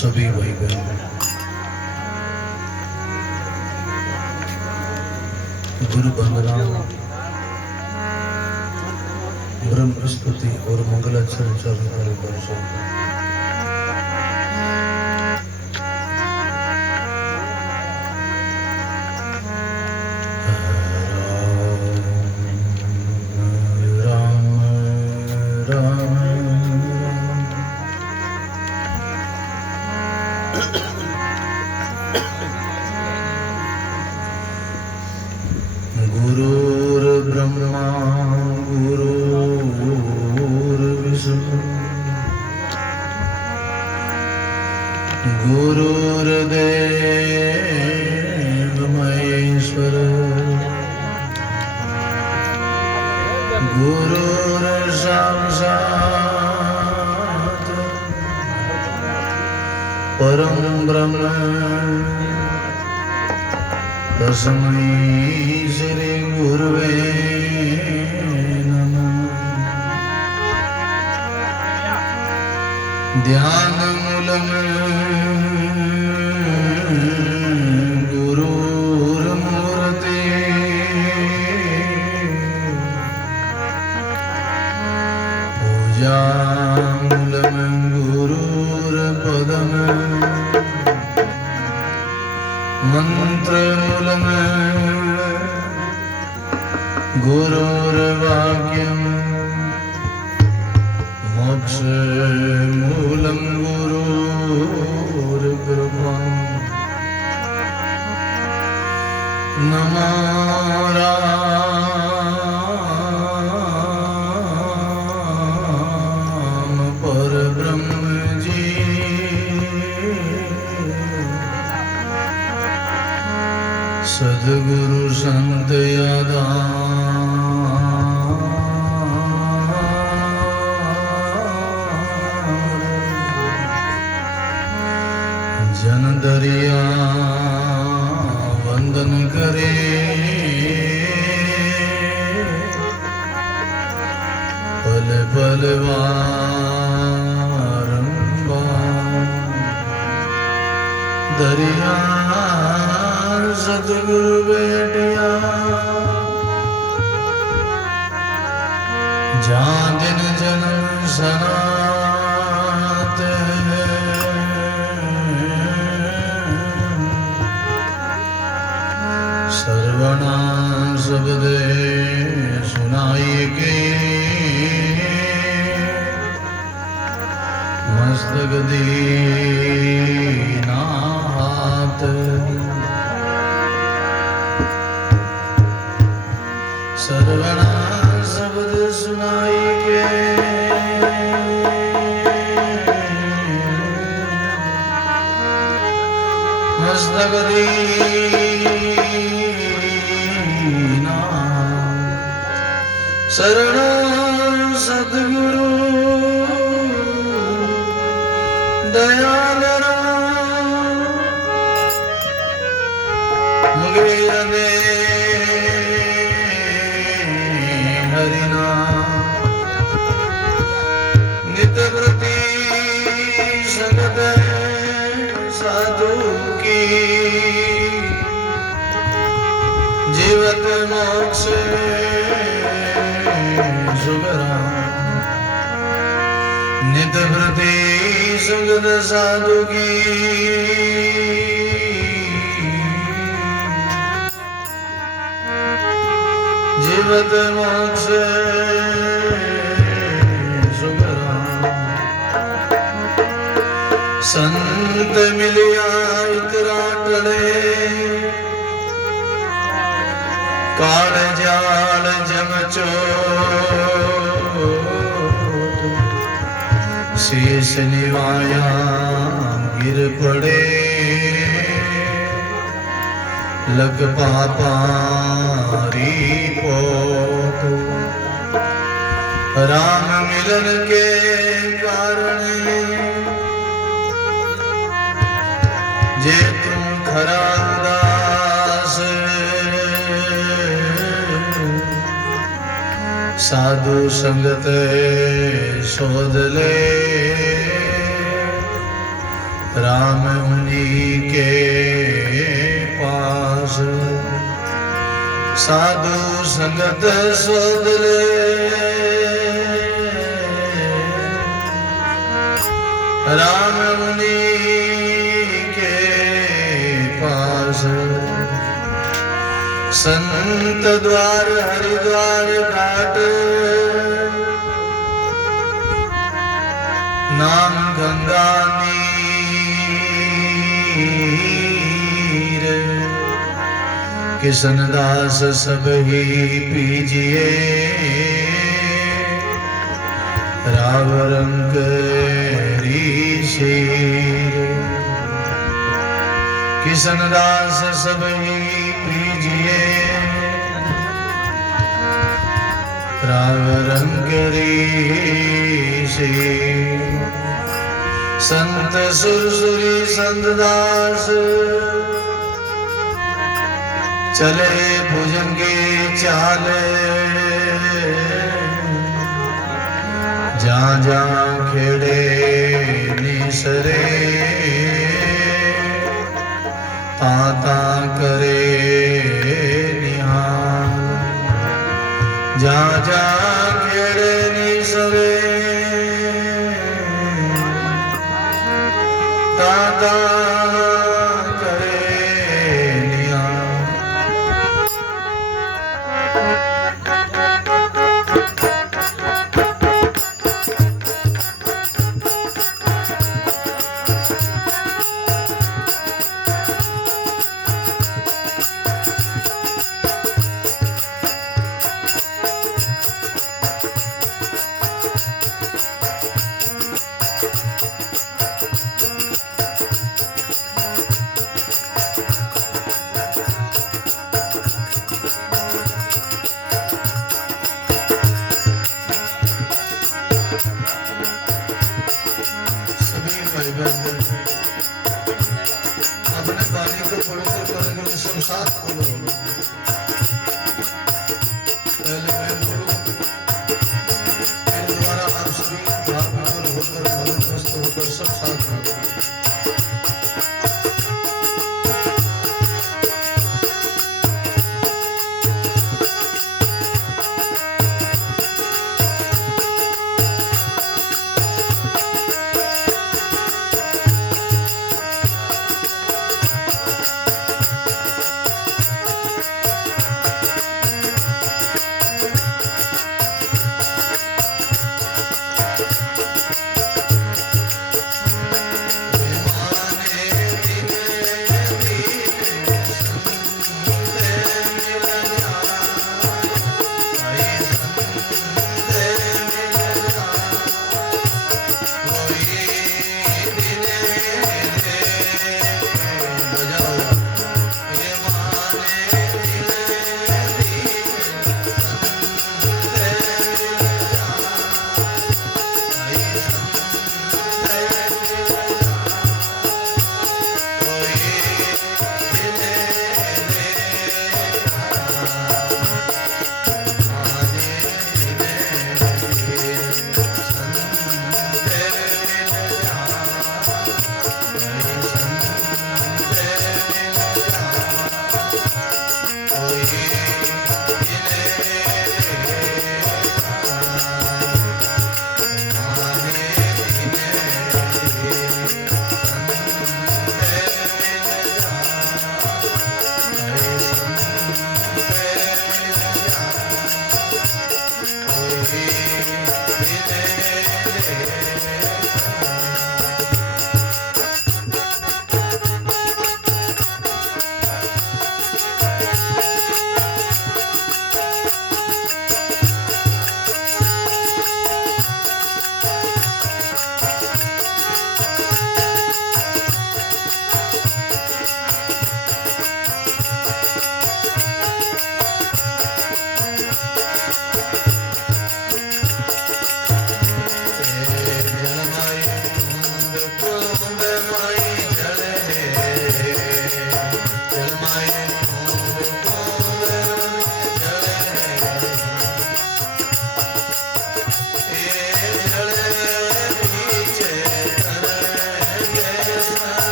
सभी भाई बहन गुरु वंदना, ब्रह्म स्तुति और मंगलाचरण चालू करे दर्शन। गुरुर्ब्रह्मा गुरुर्विष्णु गुरुर्देव महेश्वर गुरुर्साक्षात् परम ब्रह्म तस्मै श्री गुरुवे नमः। ध्यानमूलं गुरुर्मूर्ते पूजामूलं गुरुर्पदम् मंत्रमूलं गुरुर्वाक्यं मोक्षमूलं गुरुर्कृपा। नमो राम परब्रह्म जी सद्गुरु संत जन दरिया वंदन करे पल पल बारंबार दरिया सतगुरु बेटिया जहाँ दिन जन्म सनाते सर्वना सबदे सुनाई के मस्तक दीनाथ सर्वना शब्द सुनाई के मस्तक दीना शरण सद्गुरु दयाल मुगे नितवृत्ति संगत साधु की जीवत मोक्ष सुगरा। नितवृत्ति संगत साधु की जीवत मोक्ष संत मिलिया इतरा टले काल जाल जमचो शीश निवाया गिर पड़े लग पापारी पोत। राम मिलन के कारण जे तुम खरा दास साधु संगत शोध ले राम उन्हीं के पास साधु संगत सोदले राम उन्हीं के पास संत द्वार हरिद्वार घाट नाम गंगा नीर किशन दास सब ही पीजिए राव रंग ऋषि किशन दास सब ही पीजिए राव रंग ऋषि संत सुरसुरी संत दास चले भुजंगे चाले जहाँ जहाँ खेड़े निसरे ताता करे निहाल जहाँ जहाँ खेड़े निसरे ताता करे निहाल। अपने वाणी को पवित्र करने के लिए सब साथ बोलो। पहले मैं बोलूं, मेरे द्वारा आप सभी भावपूर्ण होकर मददग्रस्त होकर सब साथ बोलो।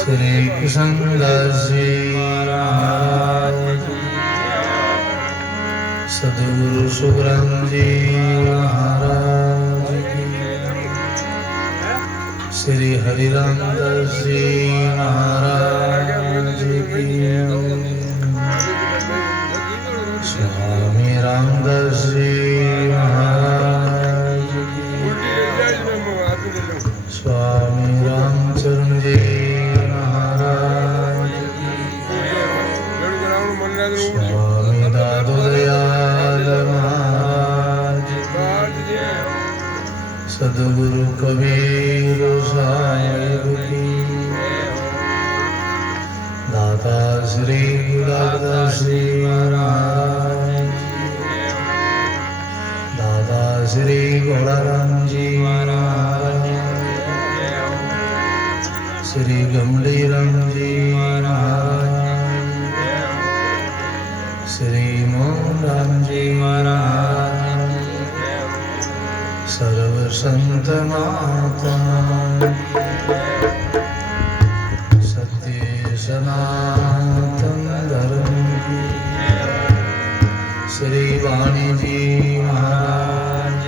श्री कृष्णदास जी महाराज, सद्गुरु सुखराम जी महाराज की, श्री हरिराम दास जी महाराज की, स्वामी रामदास जी महाराज की, स्वामी रामचरण जी महाराज की, स्वामी दादू दयाल महाराज की, सद्गुरु कबीर साहिब की, दाता श्री गुरुदास जी महाराज की, दादा श्री गोलाराम जी महाराज, श्री गमड़ीराम जी महाराज, श्री मोहन राम जी महाराज, सर्व संत महात्मा, सत्य सनातन धर्म की, श्री वाणी जी महाराज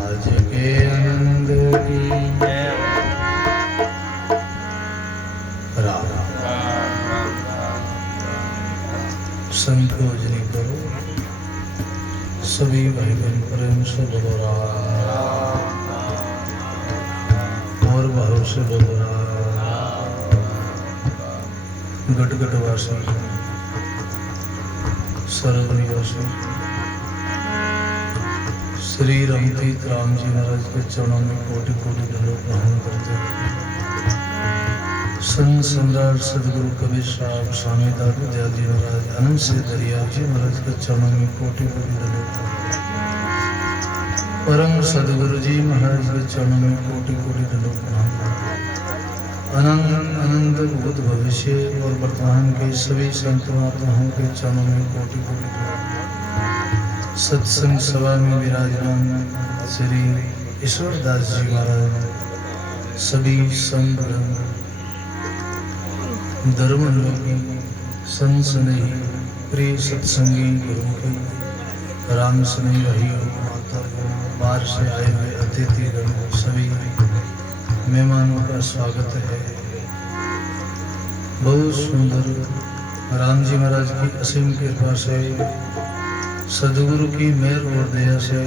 आज के आनंद की, राम संकोच नहीं करो, सभी भाई बहन प्रेम से बोलो राम। और भाव से बोल रहा गटगटवासी सर्वनिवासी श्री रमतीत राम जी महाराज के चरणों में कोटि कोटि दंडों प्रणाम करते हैं। संत सम्राट सदगुरु कबीर साहब स्वामी दादू दयाल जी महाराज अनंत से दरिया जी महाराज के चरणों में कोटि कोटि दंडों परम सदगुरु जी महाराज के चरणों में कोटि कोटि दंडों प्रणाम अनंत अनंत भूत भविष्य और वर्तमान के सभी संत महात्माओं के चरणों में कोटि कोटि दंडों। सत्संग सभा में विराजमान श्री ईश्वरदास जी महाराज सभी संत धर्मलोकी संत स्नेही प्रिय सत्संगी गुरु की राम स्नेही भाइयों माता बाहर से आए हुए अतिथिगण सभी मेहमानों का स्वागत है। बहुत सुंदर राम जी महाराज की असीम कृपा से सदगुरु की मेहर और दया से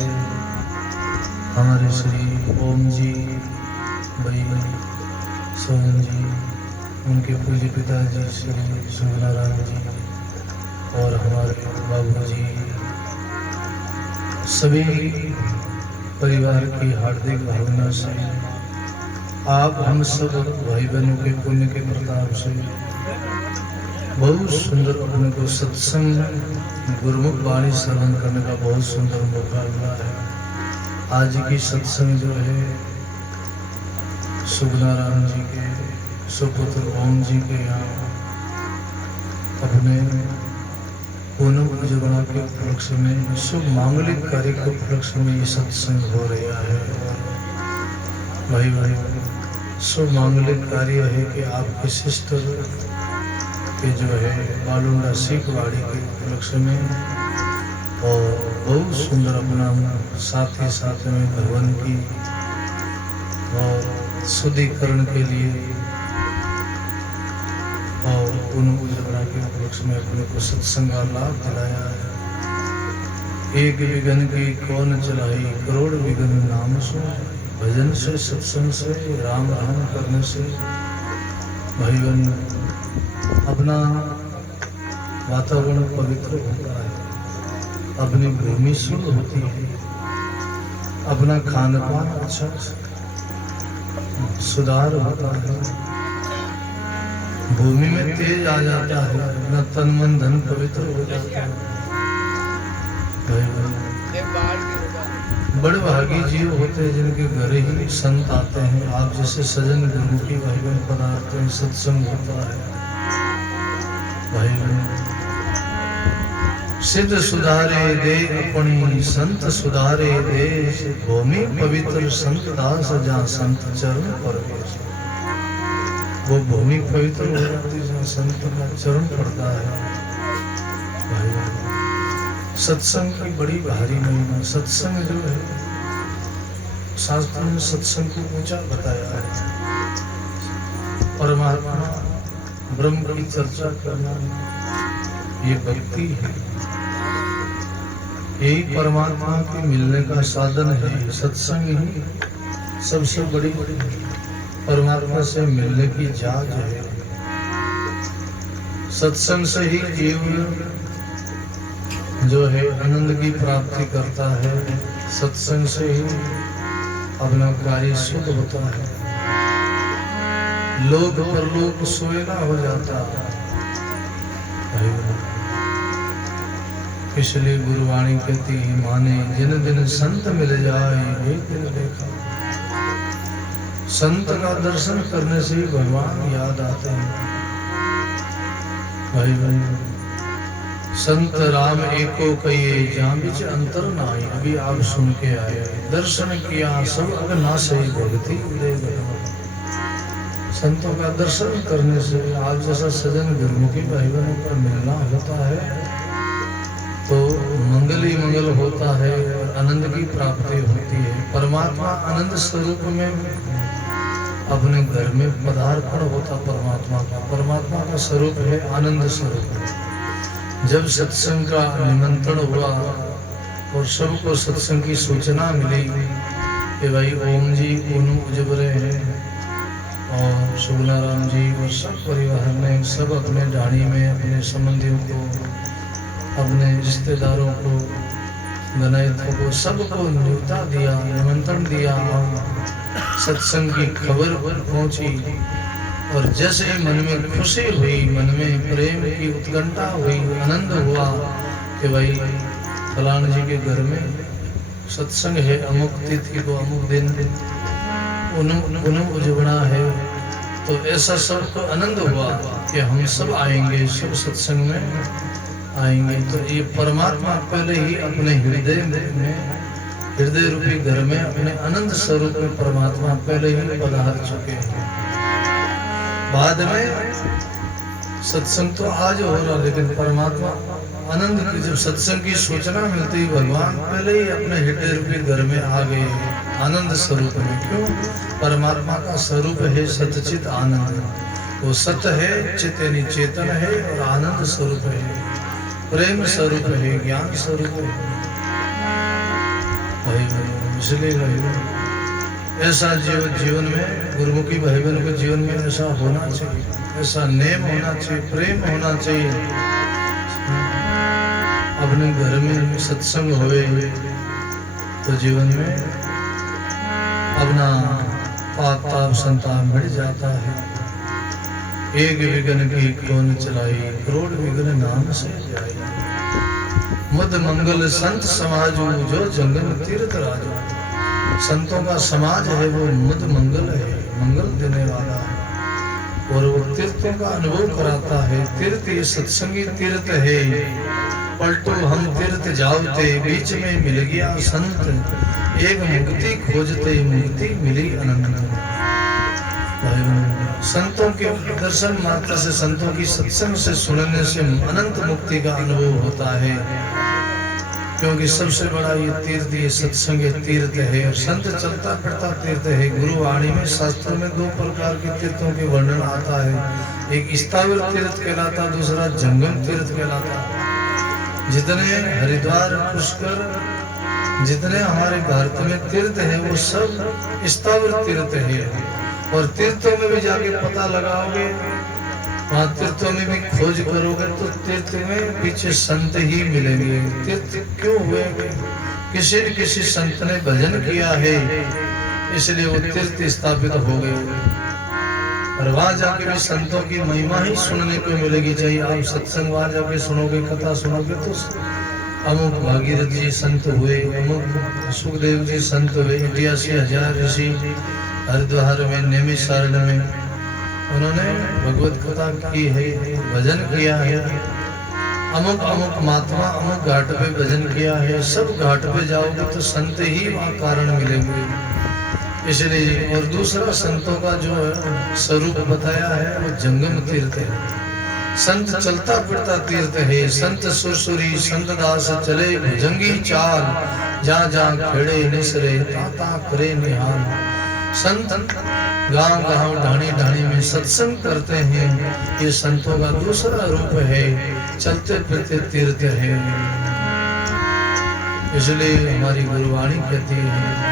हमारे श्री ओम जी भाई सोहन जी उनके पूज्य पिताजी श्री सुनारायण जी और हमारे बाबू जी सभी परिवार की हार्दिक भावना से आप हम सब भाई बहनों के पुण्य के प्रताप से बहुत सुंदर अपने को सत्संग गुरुमुख वाणी श्रवण करने का बहुत सुंदर मौका मिला है। आज की सत्संग जो है सुनारायण जी के सुपुत्र ओम जी के यहाँ अपने पूनम उज्ज्वला के उपलक्ष्य में शुभ मांगलिक कार्य के उपलक्ष्य में ये सत्संग हो रहा है। भाई भाई शुभ मांगलिक कार्य है कि आपके सिस्टर के जो है बालूंडा सीखवाड़ी के उपलक्ष्य में और बहुत सुंदर अपना साथ ही साथ में भगवान की और शुद्धिकरण के लिए और पूनम उज्ज्वला के उपलक्ष्य में अपने को सत्संग का लाभ दिलाया है। एक विघन की कौन चलाई करोड़ विघन नाम सो भजन से सत्संग से राम राम करने से भाई बहन अपना वातावरण पवित्र होता है, अपनी भूमि शुद्ध होती है, अपना खान पान अच्छा सुधार होता है, भूमि में तेज आ जाता है, अपना तन मन धन पवित्र हो जाता है। बड़े भागी जीव होते हैं जिनके घर ही संत आते हैं। आप जैसे सजन गुरु की भाई बहन पधारते हैं, सत्संग होता है। भाई बहन सिद्ध सुधारे दे अपनी संत सुधारे देश भूमि पवित्र संत दास जहाँ संत चरण पर वो भूमि पवित्र हो जाती है जहाँ संत का चरण पड़ता है। भाई बहन सत्संग की बड़ी भारी महिमा। सत्संग जो है शास्त्र में सत्संग को ऊंचा बताया है। परमात्मा ब्रह्म की चर्चा करना ये भक्ति है, यही परमात्मा के मिलने का साधन है। सत्संग ही सबसे बड़ी परमात्मा से मिलने की जाग है। सत्संग से ही जीव जो है आनंद की प्राप्ति करता है। सत्संग से ही अपना कार्य शुद्ध होता है, लोक परलोक सोएला हो जाता है। इसलिए गुरुवाणी कहती है माने जिन दिन संत मिल जाए वही दिन देखा। संत का दर्शन करने से भगवान याद आते हैं। भाई भाई संत राम एको कहिए जहाँ बीच अंतर ना आए। अभी आप सुन के आए, दर्शन किया सब अगर ना सही भक्ति ले गए। संतों का दर्शन करने से आप जैसा सजन गुरुमुखी भाई बहनों का मिलना होता है तो मंगल ही मंगल होता है, आनंद की प्राप्ति होती है। परमात्मा आनंद स्वरूप में अपने घर में पदार्पण होता परमात्मा का स्वरूप है आनंद स्वरूप। जब सत्संग का निमंत्रण हुआ और सबको सत्संग की सूचना मिली कि भाई ओम जी पूनम उज्ज्वल हैं और सुगुनाराम जी और सब परिवार ने सब अपने ढाणी में अपने संबंधियों को, अपने रिश्तेदारों को, गणितों को, सबको न्योता दिया, निमंत्रण दिया और सत्संग की खबर पहुंची। और जैसे ही मन में खुशी हुई, मन में प्रेम की उत्कंठा हुई, आनंद हुआ कि भाई फलान जी के घर में सत्संग है, अमुक तिथि को अमुक दिन उन्हें उजवना है, तो ऐसा सबको आनंद हुआ कि हम सब आएंगे, सब सत्संग में आएंगे। तो ये परमात्मा पहले ही अपने हृदय रूपी घर में अपने अनंत स्वरूप में परमात्मा पहले ही पधार चुके हैं। बाद में सत्संग तो आज हो रहा, लेकिन परमात्मा आनंद की जब सत्संग की सूचना मिलती, भगवान पहले ही अपने हृदय रूपी घर में आ गए आनंद स्वरूप में। क्यों? परमात्मा का स्वरूप है सतचित आनंद, वो सत्य है, चित यानी चेतन है, और आनंद स्वरूप है, प्रेम स्वरूप है, ज्ञान स्वरूप है। इसलिए ऐसा जीवन में गुरुमुखी भाई बहन के जीवन में ऐसा होना चाहिए, ऐसा नेम होना चाहिए, प्रेम होना चाहिए। अपने घर में सत्संग होए तो जीवन में अपना पाप ताप संताप मिट जाता है। एक विघ्न की कौन चलाई, करोड़ विघ्न नाम से जाई। मद मंगल संत समाज जो जंगल तीर्थ राजो। संतों का समाज है वो मुद मंगल है, मंगल देने वाला है, और वो तीर्थों का अनुभव कराता है। तीर्थ ये सत्संगी तीर्थ है, पलटो हम तीर्थ जावते, बीच में मिल गया संत, एक मुक्ति खोजते मुक्ति मिली अनंत। संतों के दर्शन मात्र से, संतों की सत्संग से सुनने से अनंत मुक्ति का अनुभव होता है। क्योंकि सबसे बड़ा ये तीर्थ, ये सत्संग तीर्थ है, और संत चलता फिरता तीर्थ है। गुरुवाणी में शास्त्रों में दो प्रकार के तीर्थों के वर्णन आता है, एक स्थावर तीर्थ कहलाता, दूसरा जंगम तीर्थ कहलाता। जितने हरिद्वार, पुष्कर, जितने हमारे भारत में तीर्थ है वो सब स्थावर तीर्थ है। और तीर्थों में भी जाके पता लगाओगे, वहाँ तीर्थों में भी खोज करोगे तो तीर्थ में पीछे संत ही मिलेंगे। तीर्थ क्यों हुए? किसी न किसी संत ने भजन किया है, इसलिए वो तीर्थ स्थापित हो गए। और वहाँ जाके भी संतों की महिमा ही सुनने को मिलेगी। चाहिए आप सत्संग वहाँ जाके सुनोगे, कथा सुनोगे तो अमुक भागीरथ जी संत हुए, अमुक सुखदेव जी संत हुए, 88,000 ऋषि हरिद्वार में नैमिषारण्य में उन्होंने भगवत कथा की है, भजन किया है। अमुक अमुक महात्मा अमुक घाट पे भजन किया है। सब घाट पे जाओगे तो संत ही वहाँ कारण मिलेंगे। इसलिए और दूसरा संतों का जो है स्वरूप बताया है वो जंगम तीर्थ है। संत चलता फिरता तीर्थ है। संत सुरसुरी संत दास चले भुजंगी चाल, जहाँ जहाँ खेड़े निसरे ता करे निहाल। संत गांव गांव ढाणी ढाणी में सत्संग करते हैं, ये संतों का दूसरा रूप है, चलते फिरते तीर्थ है। इसलिए हमारी गुरुवाणी कहती है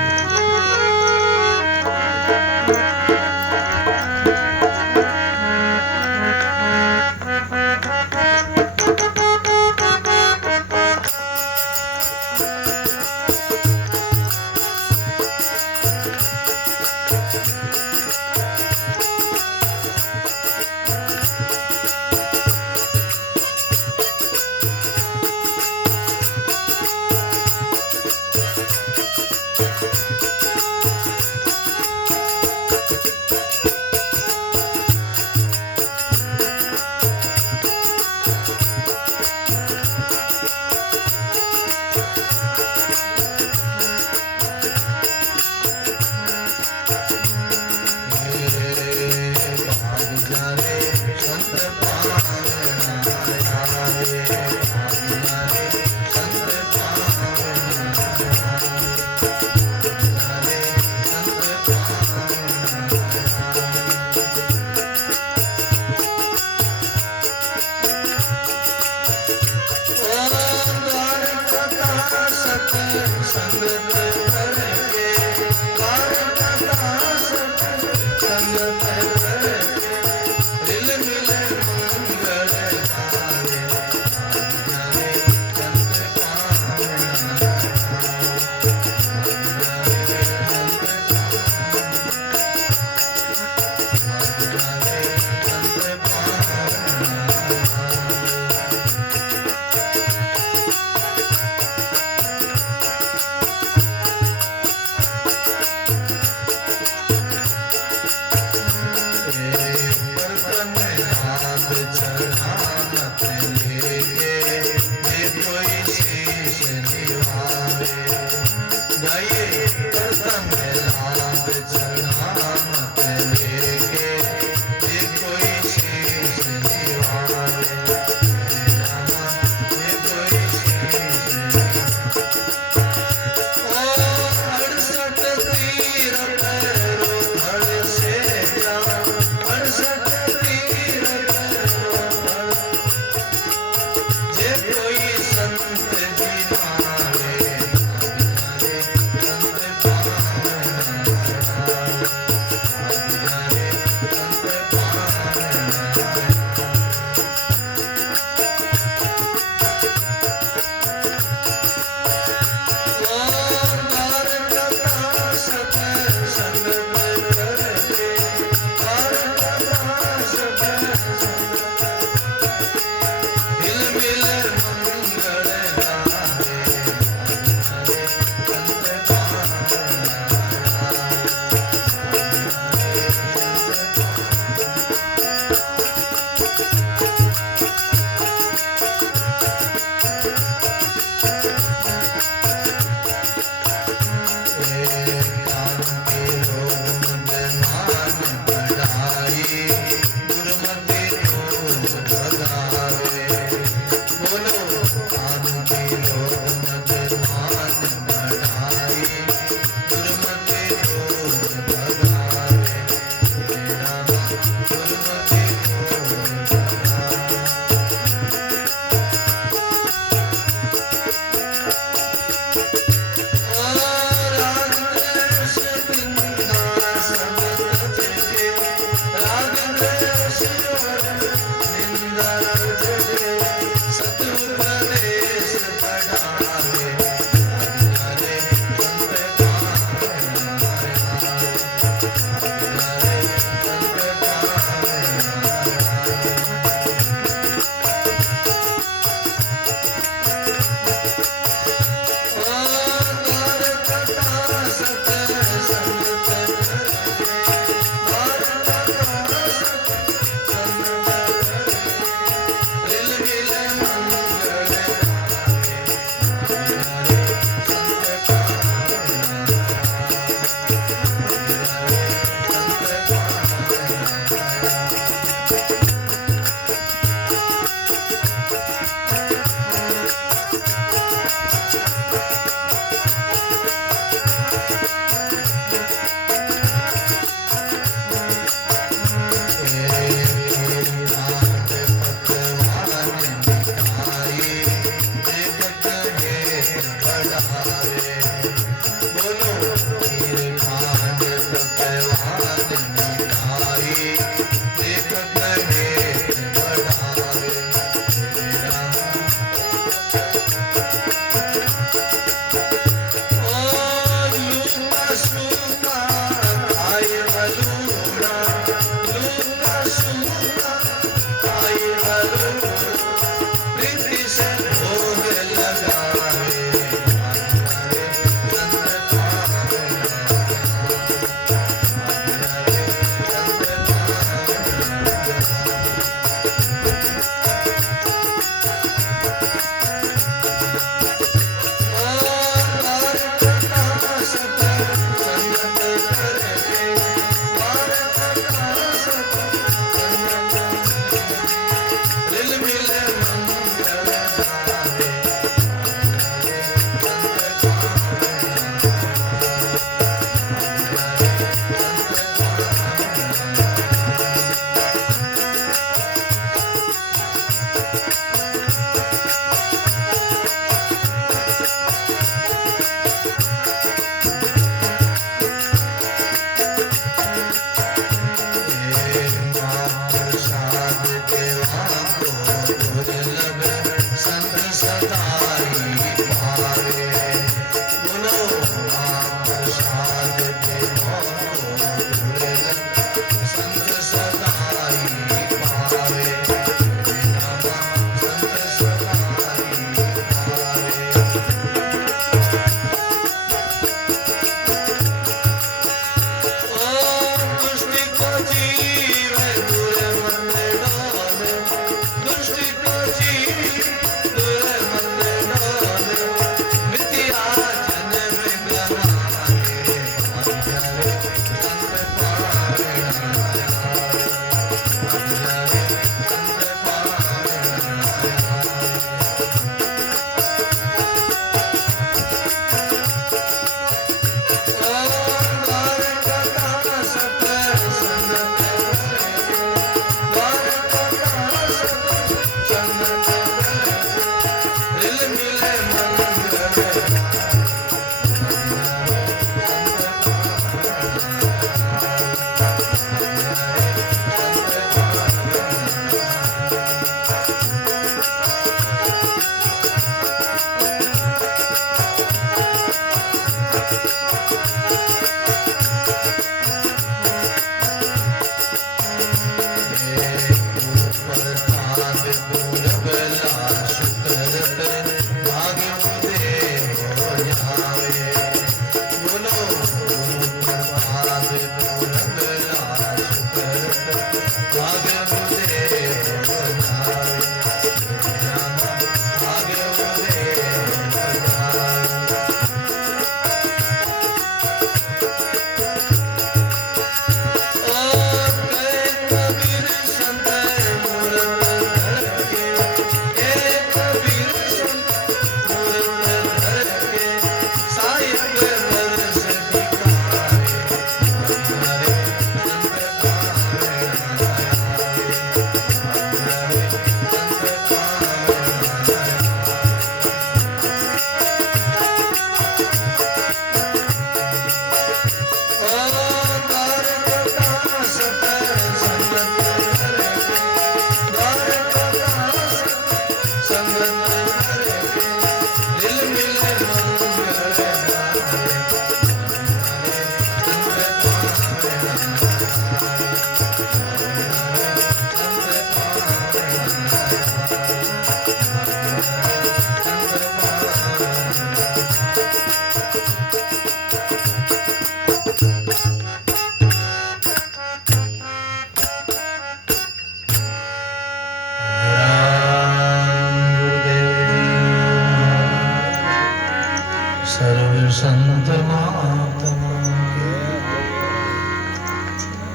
संग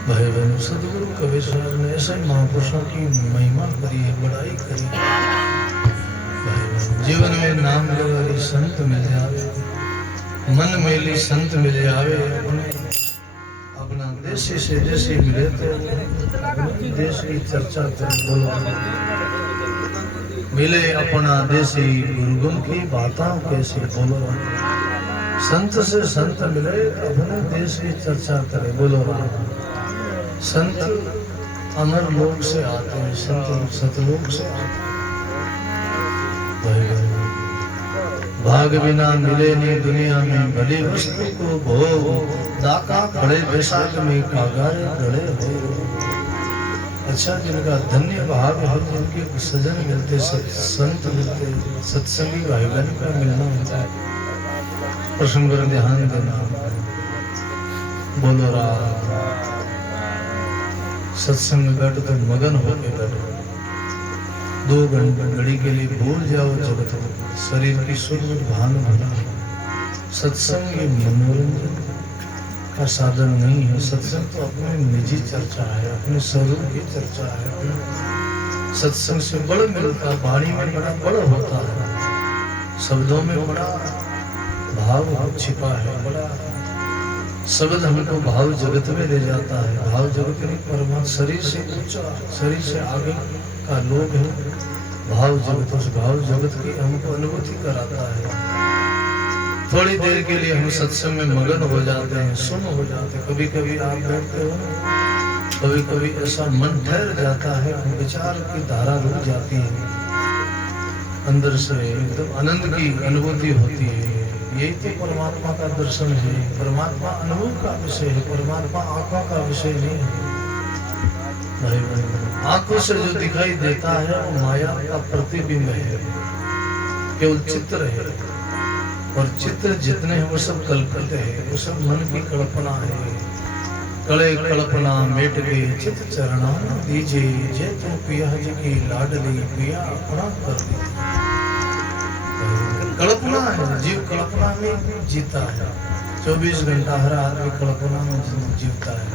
भाई बहनों, सदगुरु कबीर साहब ने ऐसे महापुरुषों की महिमा करी है, बड़ाई करी। भाई बहनों, जीवन में नाम लगारी संत मिल जावे, मन मेली संत मिल जावे, अपना देशी से देशी मिले तो देश की चर्चा कर बोलो, मिले अपना देशी गुरुगुम की बातों कैसे बोलो, संत से संत मिले अपने देश की चर्चा करे बोलो। संत अमर लोक से आते हैं, संत सतलोक से आते हैं। भाग बिना मिले नहीं दुनिया में भली वस्तु को भोग, दाका खड़े बैसाख में कागारे गड़े हो। अच्छा, जिनका धन्य भाग है, जिनके सजन मिलते, संत मिलते, सत्संगी भाई बहन का मिलना होता है, प्रसंग पर ध्यान देना बोलो राम। सत्संग में बैठो तो मगन होके बैठो, 2 घड़ी के लिए भूल जाओ जगत को, शरीर की सुख भान बना। सत्संग ये मनोरंजन का साधन नहीं है, सत्संग तो अपने निजी चर्चा है, अपने स्वरूप की चर्चा है। सत्संग से बड़ मिलता, वाणी में बड़ा बड़ होता है, शब्दों में बड़ा भाव छिपा है, बड़ा शब्द हमको भाव जगत में ले जाता है। भाव जगत में परमात्मा शरीर से ऊंचा, शरीर से आगे का लोग है, भाव जगत, उस भाव जगत की हमको अनुभूति कराता है। थोड़ी देर के लिए हम सत्संग में मगन हो जाते हैं, सुन हो जाते हैं। कभी कभी आप बैठते हो, कभी कभी ऐसा मन ठहर जाता है, विचार की धारा रुक जाती है, अंदर से एकदम आनंद की अनुभूति होती है। यही तो परमात्मा का दर्शन है। परमात्मा अनुभव का विषय है, परमात्मा आंखों का विषय नहीं है। भाई आंखों से जो दिखाई देता है वो माया का प्रतिबिंब है, केवल चित्र है, और चित्र जितने हैं वो सब कल्पित है, वो सब मन की कल्पना है। कले कल्पना मेट के चित चरणा दीजे, जय तू पिया जी की लाडली पिया अपना कर दी। कल्पना है, जीव कल्पना में जीता है, 24 घंटा हर आदमी कल्पना में जीवता है,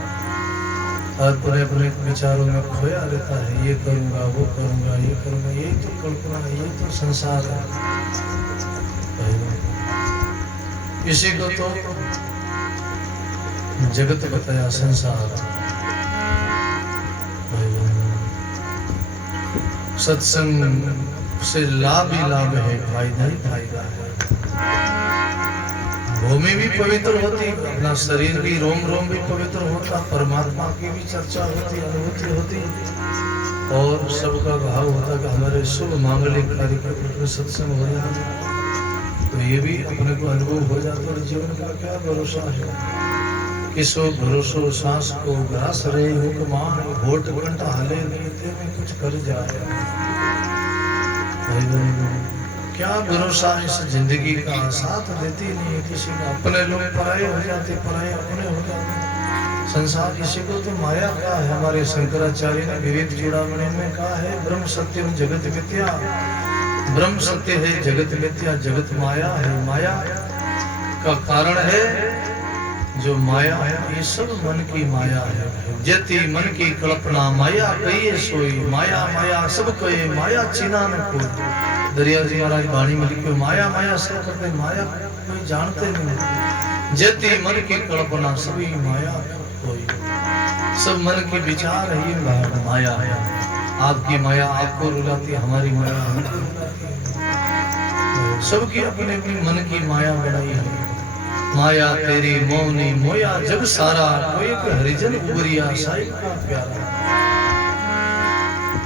और पूरे अपने विचारों में खोया रहता है। ये करूंगा, वो करूंगा, ये करूंगा, यही तो कल्पना है, यही तो संसार है। इसी को तो जगत बताया, संसार। सत्संग से लाभ ही लाभ है, फायदा ही फायदा है। भूमि भी पवित्र होती, अपना शरीर भी, रोम रोम भी पवित्र होता, परमात्मा की भी चर्चा होती, अनुभूति होती, और सबका भाव होता कि हमारे शुभ मांगलिक कार्यक्रम में सत्संग हो जाता, तो ये भी अपने को अनुभव हो जाता। और जीवन का क्या भरोसा है, किसो भरोसो सांस को ग्रास रहे हुक्मान, होठ घंटा हले लेते में कुछ कर जाए। क्या भरोसा इस जिंदगी का, साथ देती नहीं है किसी का, अपने लोग पराये हो जाते, पराये अपने हो जाते। संसार इसी को तो माया का है। हमारे शंकराचार्य ने विवेक चूड़ामणि में कहा है, ब्रह्म सत्यम जगत मिथ्या, ब्रह्म सत्य है जगत मिथ्या, जगत माया है। माया का कारण है जो माया है, ये सब मन की माया है। जति मन की कल्पना माया कहिए सोई, माया माया सब कहे माया चिना न कोई। दरिया जी महाराज वाणी में लिखे, माया माया सब करते, माया कोई जानते नहीं। जति मन की कल्पना सभी माया कोई, सब मन की विचार है, ये माया है। आपकी माया आपको रुलाती, हमारी माया हमको रुलाती है। सबकी अपनी अपनी मन की माया बनाई है। माया तेरी मोहनी मोया जग सारा, कोई हरिजन उबरिया साई का प्यारा।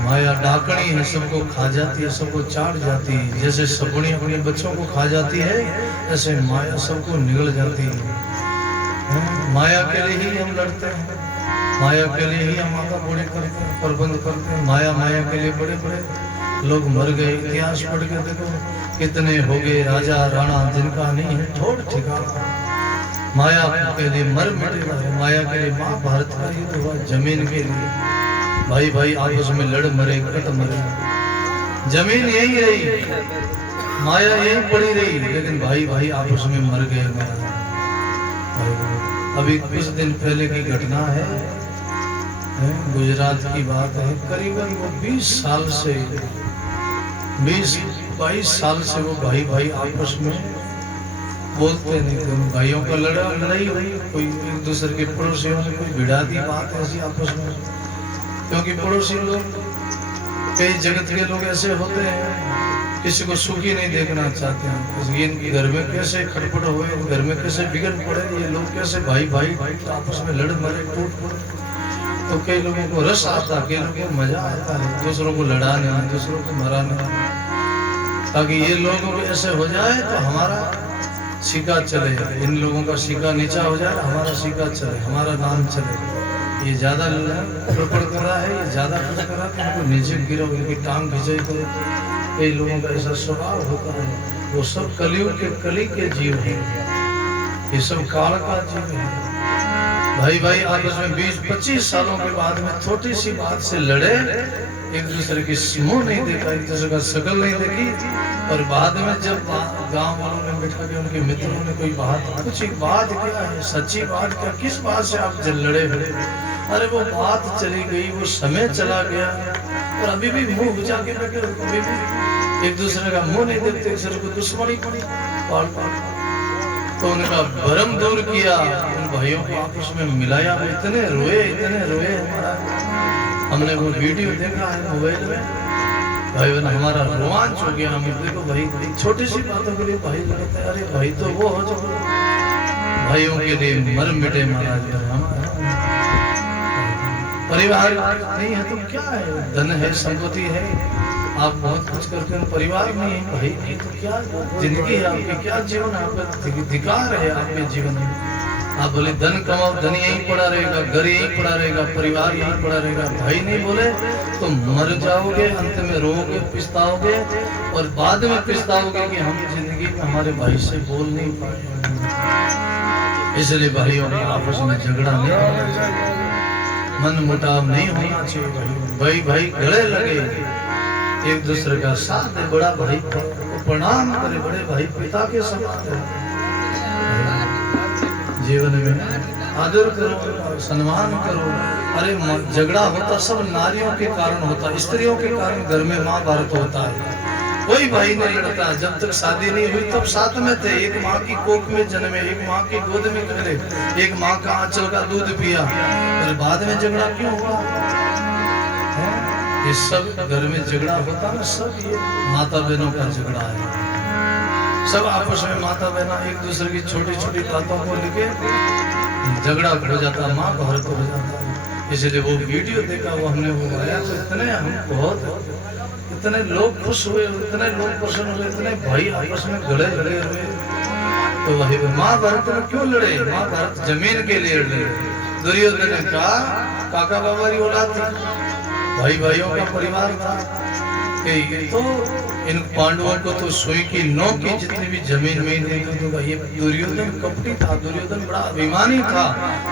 माया डाकणी है, सबको खा जाती है, सबको चाट जाती है। जैसे सपनी अपने बच्चों को खा जाती है, ऐसे माया सबको निगल जाती है। माया के लिए ही हम लड़ते हैं, माया के लिए ही हम आका बूढ़े करते हैं, प्रबंध करते हैं। माया माया के लिए बड़े बड़े लोग मर गए। इतिहास पढ़ के देखो, कितने हो गए राजा राणा जिनका नहीं है ठोर ठिकाना। माया के लिए मर मिटे, माया के लिए महाभारत का युद्ध हुआ, जमीन के लिए भाई भाई आपस में लड़ मरे, कट मरे। जमीन यही रही, माया यही पड़ी रही, लेकिन भाई भाई आपस में मर गए। अभी कुछ दिन पहले की घटना है, गुजरात की बात है, करीबन वो 20 साल से 20-22 साल से वो भाई भाई आपस में बोलते नहीं थे। भाइयों का लड़ाई हुई, कोई एक दूसरे के पड़ोसियों ने कोई भिड़ा दी बात ऐसी आपस में, क्योंकि पड़ोसी लोग, कई जगत के लोग ऐसे होते हैं, किसी को सुखी नहीं देखना चाहते हैं। इनके घर में कैसे खटपट हुए, घर में कैसे बिगड़ पड़े, ये लोग कैसे भाई भाई आपस में लड़ मरे टूट पड़े। तो कई लोगों को रस आता, कई लोगों को मजा आता है दूसरों को लड़ाने, दूसरों को मराने, ताकि ये लोगों को ऐसे हो जाए तो हमारा सिक्का चले, इन लोगों का सिक्का नीचा हो जाए, हमारा सिक्का चले, हमारा नाम चले। ये ज्यादा प्रकड़ कर रहा है, ये ज्यादा कुछ कर रहा है, इनको नीचे गिरो, इनकी टांग खिंचाई करो। कई लोगों का ऐसा स्वभाव होता है। वो सब कलयुग के कली के जीव हैं, ये सब काल का जीव है। भाई भाई आपस में 20-25 सालों के बाद में छोटी सी बात से लड़े, एक दूसरे की मुंह नहीं देखा, एक दूसरे का शकल नहीं देखी, और बाद में जब गांव वालों ने बैठा के उनके मित्रों ने कोई बात, कुछ एक बात क्या है, सच्ची बात क्या, किस बात से आप लड़े भिड़े? अरे वो बात चली गई, वो समय चला गया, और अभी भी मुंह बुझा के बैठे, अभी भी एक दूसरे का मुंह नहीं देखते, एक दूसरे को दुश्मनी पड़ी पाल पाल। तो उनका भरम दूर किया, उन भाइयों को आपस में मिलाया। इतने रोए हमारा, हमने वो वीडियो देखा है मोबाइल में, भाई बहन हमारा रोमांच हो गया। हम देखो भाई, छोटी सी बातों के लिए भाई लड़ते हैं। अरे भाई तो वो हो जो भाइयों के लिए मर मिटे महाराज। परिवार नहीं है तो क्या है, धन है, संपत्ति है, आप बहुत कुछ करते हैं, परिवार नहीं है भाई नहीं तो क्या जिंदगी है आपकी, क्या जीवन आपका धिकार है आपके जीवन में। आप बोले धन कमाओ, धन यहीं पड़ा रहेगा, घर यहीं पड़ा रहेगा, परिवार यहीं पड़ा रहेगा, भाई नहीं बोले तो मर जाओगे, अंत में रोओगे, पछताओगे, और बाद में पछताओगे कि हम जिंदगी में हमारे भाई से बोल नहीं पाए। इसलिए भाइयों में आपस में झगड़ा नहीं होना चाहिए, मन मुटाव नहीं होना चाहिए। भाई भाई गले लगे, एक दूसरे का साथ दे, बड़ा भाई को प्रणाम करे, बड़े भाई पिता के समान है। जीवन में आदर करो, सम्मान करो। अरे झगड़ा होता सब नारियों के कारण होता, स्त्रियों के कारण घर में महाभारत होता है। कोई भाई नहीं लड़ता, जब तक शादी नहीं हुई तब साथ में थे, एक माँ की कोख में जन्मे, एक माँ की गोद में करे, एक माँ का आंचल का दूध पिया, और बाद में झगड़ा क्यों हुआ? ये सब घर में झगड़ा होता है, सब ये माता बहनों का झगड़ा है। सब आपस में माता बहना एक दूसरे की छोटी छोटी बातों को लेके झगड़ा हो जाता, माँ भारत हो जाता है। इसलिए वो वीडियो देखा, वो हमने वो आया तो इतने हम बहुत, इतने लोग खुश हुए, इतने लोग प्रसन्न हुए, इतने भाई आपस में गले लगे हुए। तो वही महाभारत में क्यों लड़े? महाभारत जमीन के लिए लड़े। दुर्योधन ने कहा काका बाबा की औलाद थी, भाई भाइयों का परिवार था, तो इन पांडवों को तो सुई की नोक की जितनी भी जमीन में नहीं दूंगा। ये दुर्योधन कपटी था, दुर्योधन बड़ा अभिमानी था,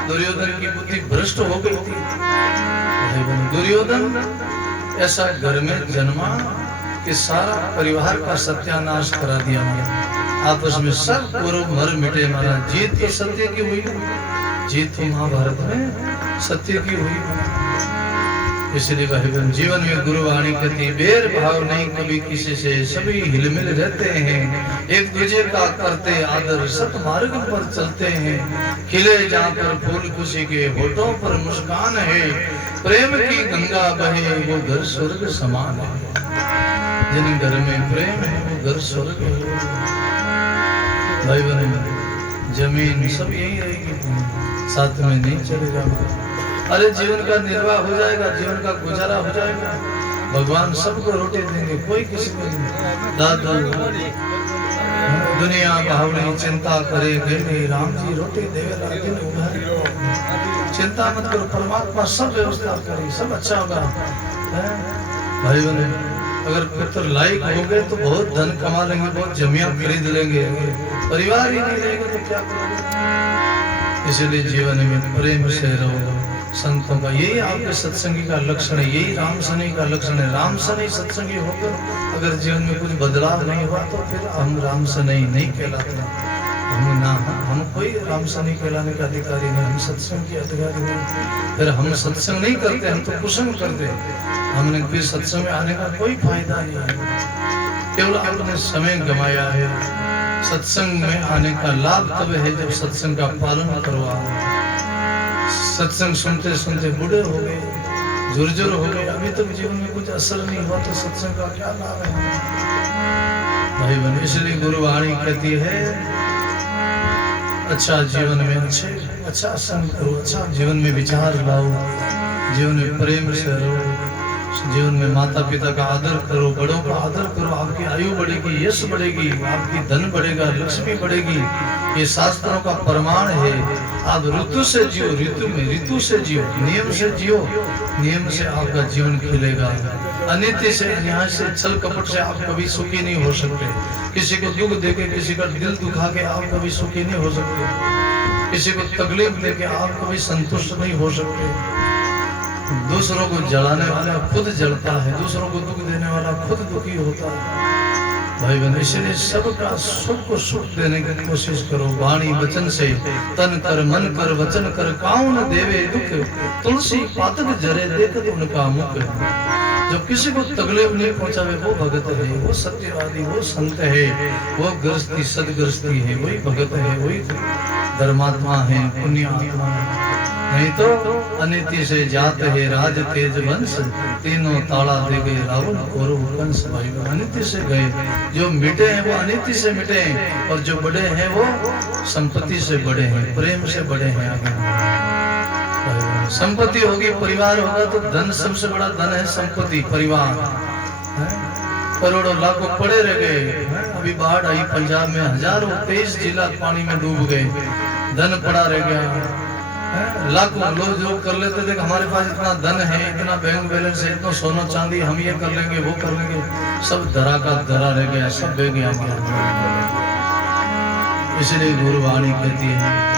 दुर्योधन की बुद्धि भ्रष्ट हो गई थी। दुर्योधन ऐसा घर में जन्मा कि सारा परिवार का सत्यानाश करा दिया। आपस में सब पूर्व मर मिटे। मारा जीत तो सत्य की हुई, जीत तो महाभारत में सत्य की हुई। इसलिए भाई बहन जीवन में गुरुवाणी कहती बेर भाव नहीं कभी किसी से, सभी हिलमिल रहते हैं, एक दूसरे का करते आदर, सत मार्ग पर चलते हैं, खिले जहाँ पर फूल खुशी के होठों पर मुस्कान है, प्रेम की गंगा बहे वो घर स्वर्ग समान है। जिन घर में प्रेम है वो घर स्वर्ग है। भाई बहन जमीन सब यही रहेगी, साथ में नहीं चलेगा। अरे जीवन का निर्वाह हो जाएगा, जीवन का गुजारा हो जाएगा, भगवान सबको रोटी देंगे, कोई किसी को नहीं। दादू दुनिया भावनी चिंता करे देने, राम जी रोटी देवेला दिन उधारी। चिंता मत करो, परमात्मा सब व्यवस्था करे, सब अच्छा होगा। भाई बहन अगर पुत्र लायक हो गए तो बहुत धन कमा लेंगे, बहुत जमीन खरीद लेंगे, परिवार ही नहीं रहेगा तो क्या करोगे? इसलिए जीवन में प्रेम से रहो संतों का। यही आपके सत्संगी का लक्षण है, यही राम सनी का लक्षण है। राम सनी सत्संगी होकर अगर जीवन में कुछ बदलाव नहीं हुआ तो फिर हम राम सनी नहीं कहलाते। हम कोई रामसनी कहलाने का अधिकारी नहीं, हम सत्संग के अधिकारी नहीं। फिर हम सत्संग नहीं करते, हम तो कुसंग करते। हमने फिर सत्संग में आने का कोई फायदा नहीं है, केवल आपने समय गंवाया है। सत्संग में आने का लाभ तब है जब सत्संग का पालन करवा। सत्संग सुनते सुनते बूढ़े हो गए, झुरझुर हो गए, अभी तक जीवन में कुछ असर नहीं हुआ, तो सत्संग का क्या लाभ है भाई बहन? इसलिए गुरुवाणी कहती है अच्छा जीवन में अच्छा संग करो, अच्छा जीवन में विचार लाओ, जीवन में प्रेम से रहो, जीवन में माता पिता का आदर करो, बड़ों का आदर करो। आपकी आयु बढ़ेगी, यश बढ़ेगी, आपकी धन बढ़ेगा, लक्ष्मी बढ़ेगी। ये शास्त्रों का प्रमाण है। आप ऋतु से जियो, ऋतु से जियो, नियम से जियो, नियम से आपका जीवन खिलेगा। अनित्य से, अन्याय से, छल कपट से आप कभी सुखी नहीं हो सकते। किसी को दुख देके, किसी का दिल दुखा के आप कभी सुखी नहीं हो सकते। किसी को तकलीफ देके आप कभी संतुष्ट नहीं हो सकते। दूसरों को जलाने वाला खुद जलता है, दूसरों को दुख देने वाला खुद दुखी होता है भाई बहन। इसलिए सबका सबको सुख देने की कोशिश करो। वाणी वचन से, तन कर मन कर वचन कर, काऊ न देवे दुख, तुलसी पातक जरे देखत उनका मुख। जो किसी को तकलीफ नहीं पहुंचावे वो भगत है, वो सत्यवादी, वो संत है, वो गृहस्थी सदगृहस्थी है, वही भगत है, वही धर्मात्मा है, पुण्य आत्मा है। नहीं तो अनिति से जात है राज तेज वंश, तीनों ताला दे गए रावण और कंस। भाई अनिति से गए, जो मिटे हैं वो अनिति से मिटे हैं, और जो बड़े हैं वो संपत्ति से बड़े हैं, प्रेम से बड़े हैं। आगे संपत्ति होगी, परिवार होगा, तो धन सबसे बड़ा धन है संपत्ति, परिवार। करोड़ों लाखों पड़े रह गए। अभी बाढ़ आई पंजाब में, हजारों 23 जिला पानी में डूब गए, धन पड़ा रह गया। लाखों लोग जो कर लेते थे, हमारे पास इतना धन है, इतना बैंक बैलेंस है, इतना सोना चांदी, हम ये कर लेंगे वो कर लेंगे, सब धरा का धरा रह गया, सब बह गया। इसलिए गुरुवाणी कहती है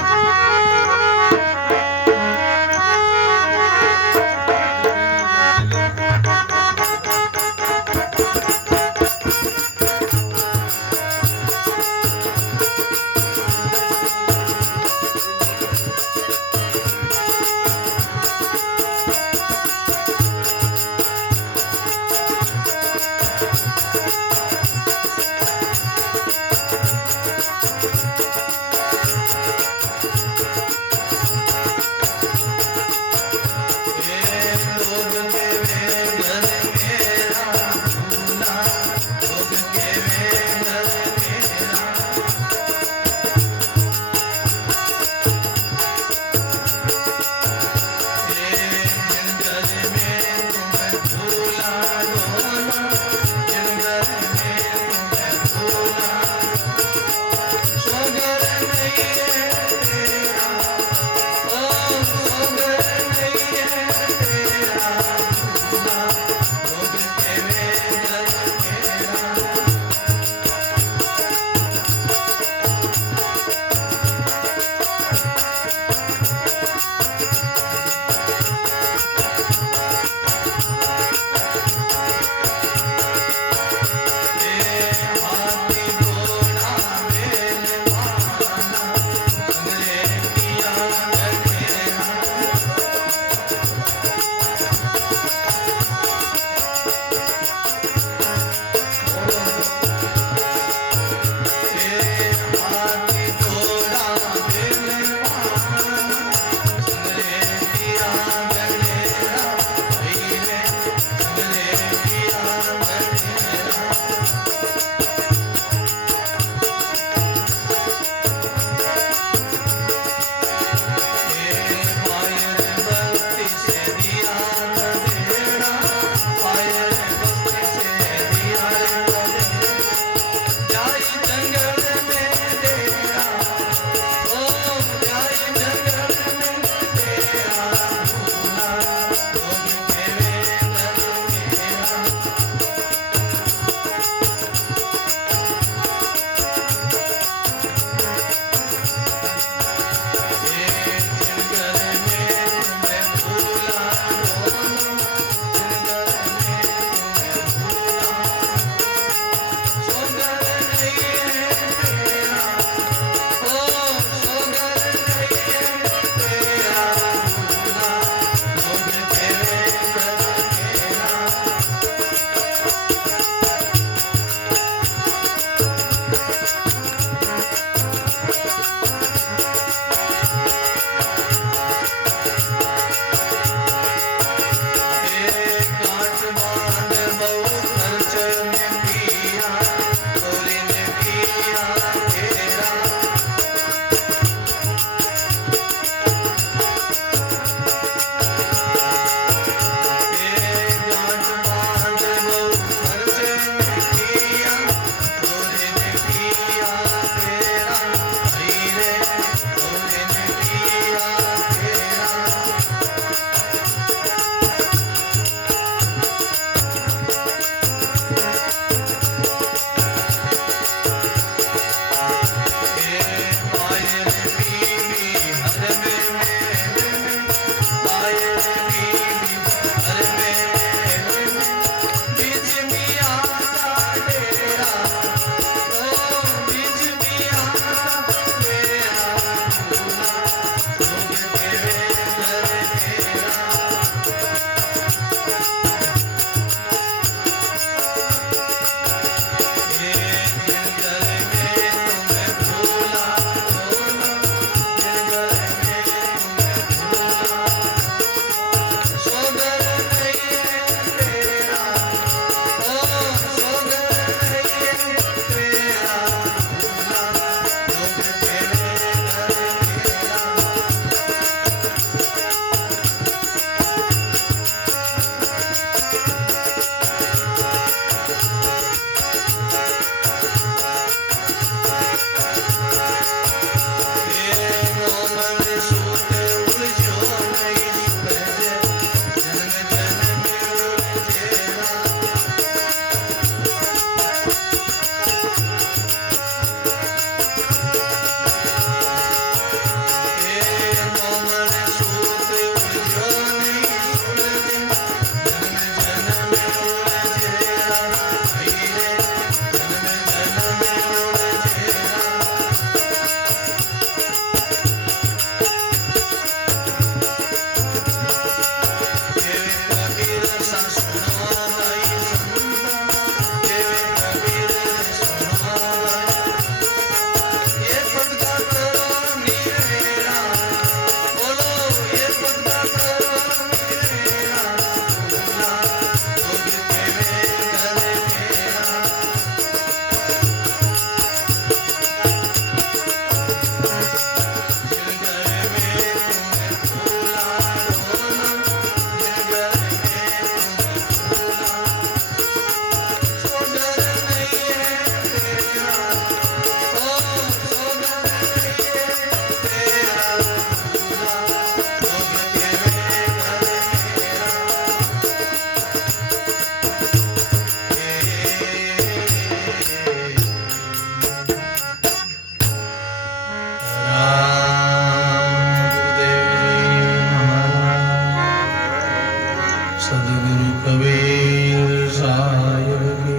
सदगुरु कबीर साहिब की।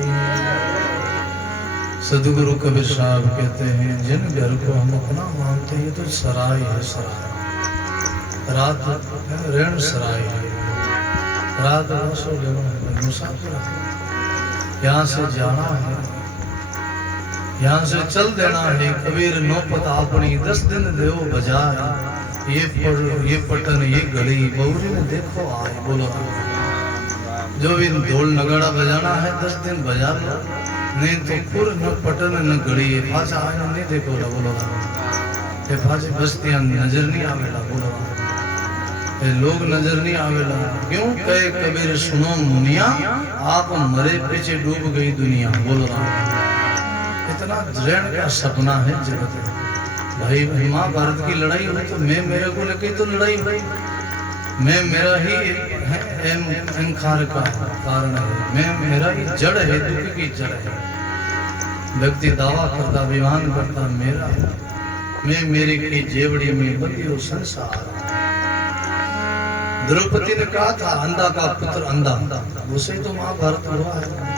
सदगुरु कबीर साहब कहते हैं जिन घर को हम अपना मानते हैं तो सराय है, सराय रात ऋण सराय है, रात बसो मुसाफिर है, यहाँ से जाना है, यहाँ से चल देना है। कबीर नो पता अपनी 10 दिन देव बजाए, ये पटन ये घड़ी बहुरी में देखो आए। बोलो जो भी ढोल नगाड़ा बजाना है 10 दिन बजा लो, नहीं तो पुर न पटन न घड़ी फाचा आए नहीं देखो। बोलो ये फाचे बस्तियां नजर नहीं आवेला। बोलो ये लोग नजर नहीं आवेला। क्यों कहे कबीर सुनो मुनिया, आप मरे पीछे डूब गई दुनिया। बोलो इतना ऋण का सपना है जगत में। भाई महाभारत की लड़ाई हुई तो मैं मेरे को लेके तो लड़ाई हुई, मैं मेरा ही अहंकार का कारण है, मैं मेरा ही जड़ है, दुख की जड़ है। व्यक्ति दावा करता अभिमान करता मेरा, मैं मेरे की जेवड़ी में बंदी हो संसार। द्रौपदी ने कहा था अंधा का पुत्र अंधा, उसे तो महाभारत हुआ है।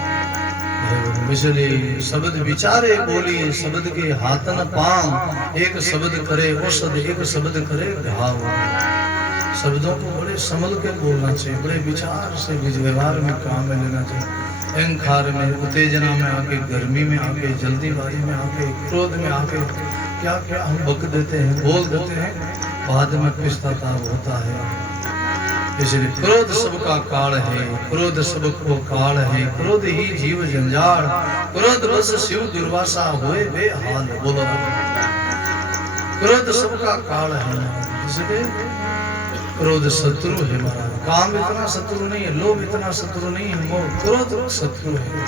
इसलिए शब्द विचारे बोली, शब्द के हाथ न पांव, एक शब्द करे औषध, एक शब्द करे घाव। शब्दों को बड़े संभल के बोलना चाहिए, बड़े विचार से व्यवहार में काम में लेना चाहिए। अहंकार में, उत्तेजना में आके, गर्मी में आके, जल्दीबाजी में आके, क्रोध में आके क्या क्या हम बक देते हैं, बोल देते हैं, बाद में पछतावा होता है। इसलिए क्रोध सबका काल है, क्रोध सबको काल है, क्रोध ही जीव जंजाल, क्रोध बस शिव दुर्वासा हुए बेहाल। बोलो क्रोध सबका काल है, इसलिए क्रोध शत्रु है महाराज। काम इतना शत्रु नहीं है, लोभ इतना शत्रु नहीं है, क्रोध शत्रु है।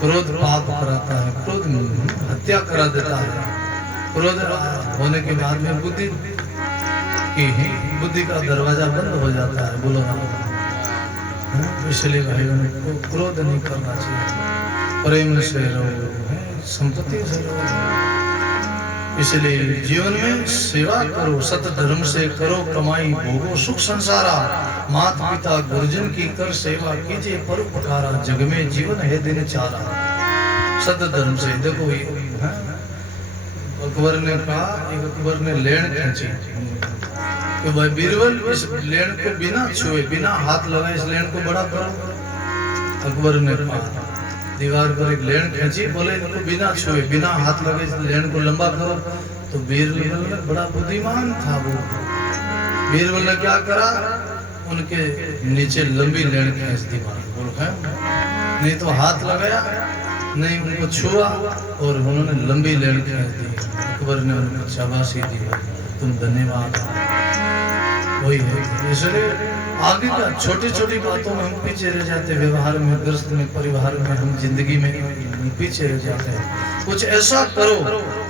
क्रोध पाप कराता है, क्रोध हत्या करा देता है। क्रोध होने के बाद में बुद्धि का दरवाजा बंद हो जाता है। बोलो इसलिए भाइयों को क्रोध नहीं करना चाहिए, प्रेम से रहो, संपत्ति से रहो। इसलिए जीवन में सेवा करो, सत धर्म से करो कमाई, भोगो सुख संसारा। माता पिता गुरुजन की कर सेवा कीजिए परोपकारा, जग में जीवन है दिन चारा। सत धर्म से देखो अकबर ने कहा, एक अकबर ने लेन खींची कि भाई बीरबल इस लेन को बिना छुए, बिना हाथ लगाए इस लेन को बड़ा करो। अकबर ने दीवार पर एक लेन खींची, बोले इनको बिना छुए, बिना हाथ लगे इस लेन को लंबा करो। तो बीरबल ने बड़ा बुद्धिमान था, वो बीरबल ने क्या करा, उनके नीचे लंबी लेन खींच दी। बोलो है नहीं तो हाथ लगाया नहीं, उनको छुआ और उन्होंने लंबी लेन खींच दी। अकबर ने उनको शाबाशी दी, तुम धन्यवाद। वही है, इसलिए आगे का छोटी छोटी बातों में हम पीछे रह जाते, व्यवहार में, ग्रस्त में, परिवार में, हम जिंदगी में पीछे रह जाते हैं। कुछ ऐसा करो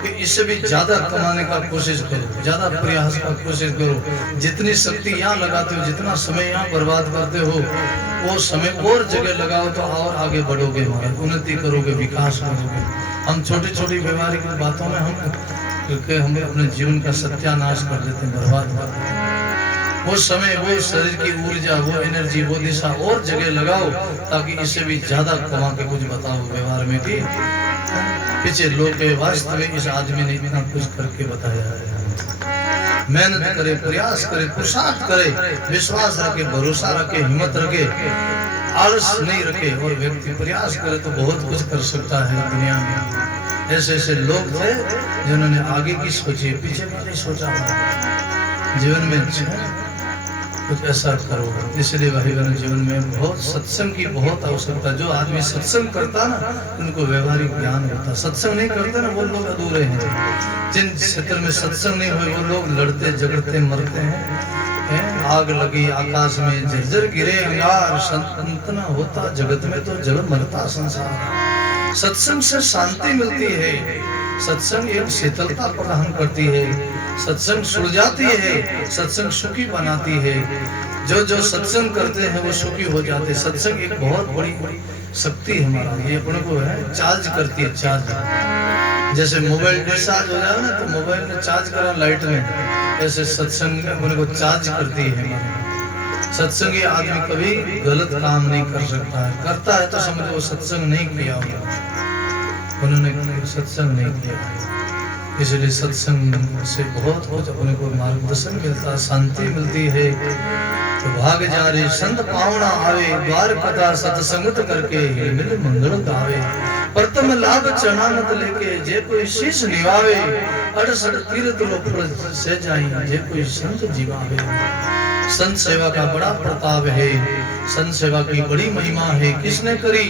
कि इससे भी ज्यादा कमाने का कोशिश करो, ज्यादा प्रयास का कोशिश करो। जितनी शक्ति यहाँ लगाते हो, जितना समय यहाँ बर्बाद करते हो, वो समय और जगह लगाओ तो और आगे बढ़ोगे, उन्नति करोगे, विकास करोगे। हम छोटी छोटी व्यवहारिक बातों में हम अपने जीवन का सत्यानाश कर देते हैं, बर्बाद कर देते हैं। वो समय, वो शरीर की ऊर्जा, वो एनर्जी, वो दिशा और जगह लगाओ ताकि इससे भी ज्यादा कमा के कुछ बताओ व्यवहार में कि पीछे लोग वास्तव में इस आदमी ने इतना कुछ करके बताया है। मेहनत करे, प्रयास करे, पुरुषार्थ करे, विश्वास रखे, भरोसा रखे, हिम्मत रखे, आलस नहीं रखे और व्यक्ति प्रयास करे तो बहुत कुछ कर सकता है दुनिया में। ऐसे ऐसे लोग थे जिन्होंने आगे की सोची, पीछे का नहीं सोचा। जीवन में कुछ ऐसा करो। इसलिए भाई बहन जीवन में बहुत सत्संग की बहुत आवश्यकता। जो आदमी सत्संग करता ना उनको व्यवहारिक ज्ञान होता, सत्संग नहीं करते ना वो लोग अधूरे हैं। जिन क्षेत्र में सत्संग नहीं हुए वो लोग लड़ते झगड़ते मरते हैं। आग लगी आकाश में, झरझर गिरे अंगार, संत न होता जगत में तो जग मरता संसार। सत्संग से शांति मिलती है, सत्संग एक शीतलता प्रदान करती है, सत्संग सुलझाती है, सत्संग सुखी बनाती है। जो सत्संग करते हैं वो सुखी हो जाते हैं। सत्संग एक बहुत बड़ी शक्ति है हमारा, ये अपने को है चार्ज करती है। चार्ज जैसे मोबाइल डिस्चार्ज हो जाए ना तो मोबाइल में चार्ज करा लाइट में, ऐसे सत्संग अपने को चार्ज करती है। सत्संगी आदमी कभी गलत काम नहीं कर सकता है, करता है तो समझो वो सत्संग नहीं किया होगा, उन्होंने सत्संग नहीं किया है। इसलिए सत्संग से बहुत कुछ अपने को मार्गदर्शन मिलता, शांति मिलती है। तो भाग जा रे संत पावना आवे, द्वार कथा सत्संगत करके मिल मंगल गावे। प्रथम लाभ चरणानत लेके जे कोई शीश निवावे, 68 तीर्थ रोपड़ से जाई जे कोई संत जीवावे। संत सेवा का बड़ा प्रताप है, संत सेवा की बड़ी महिमा है। किसने करी?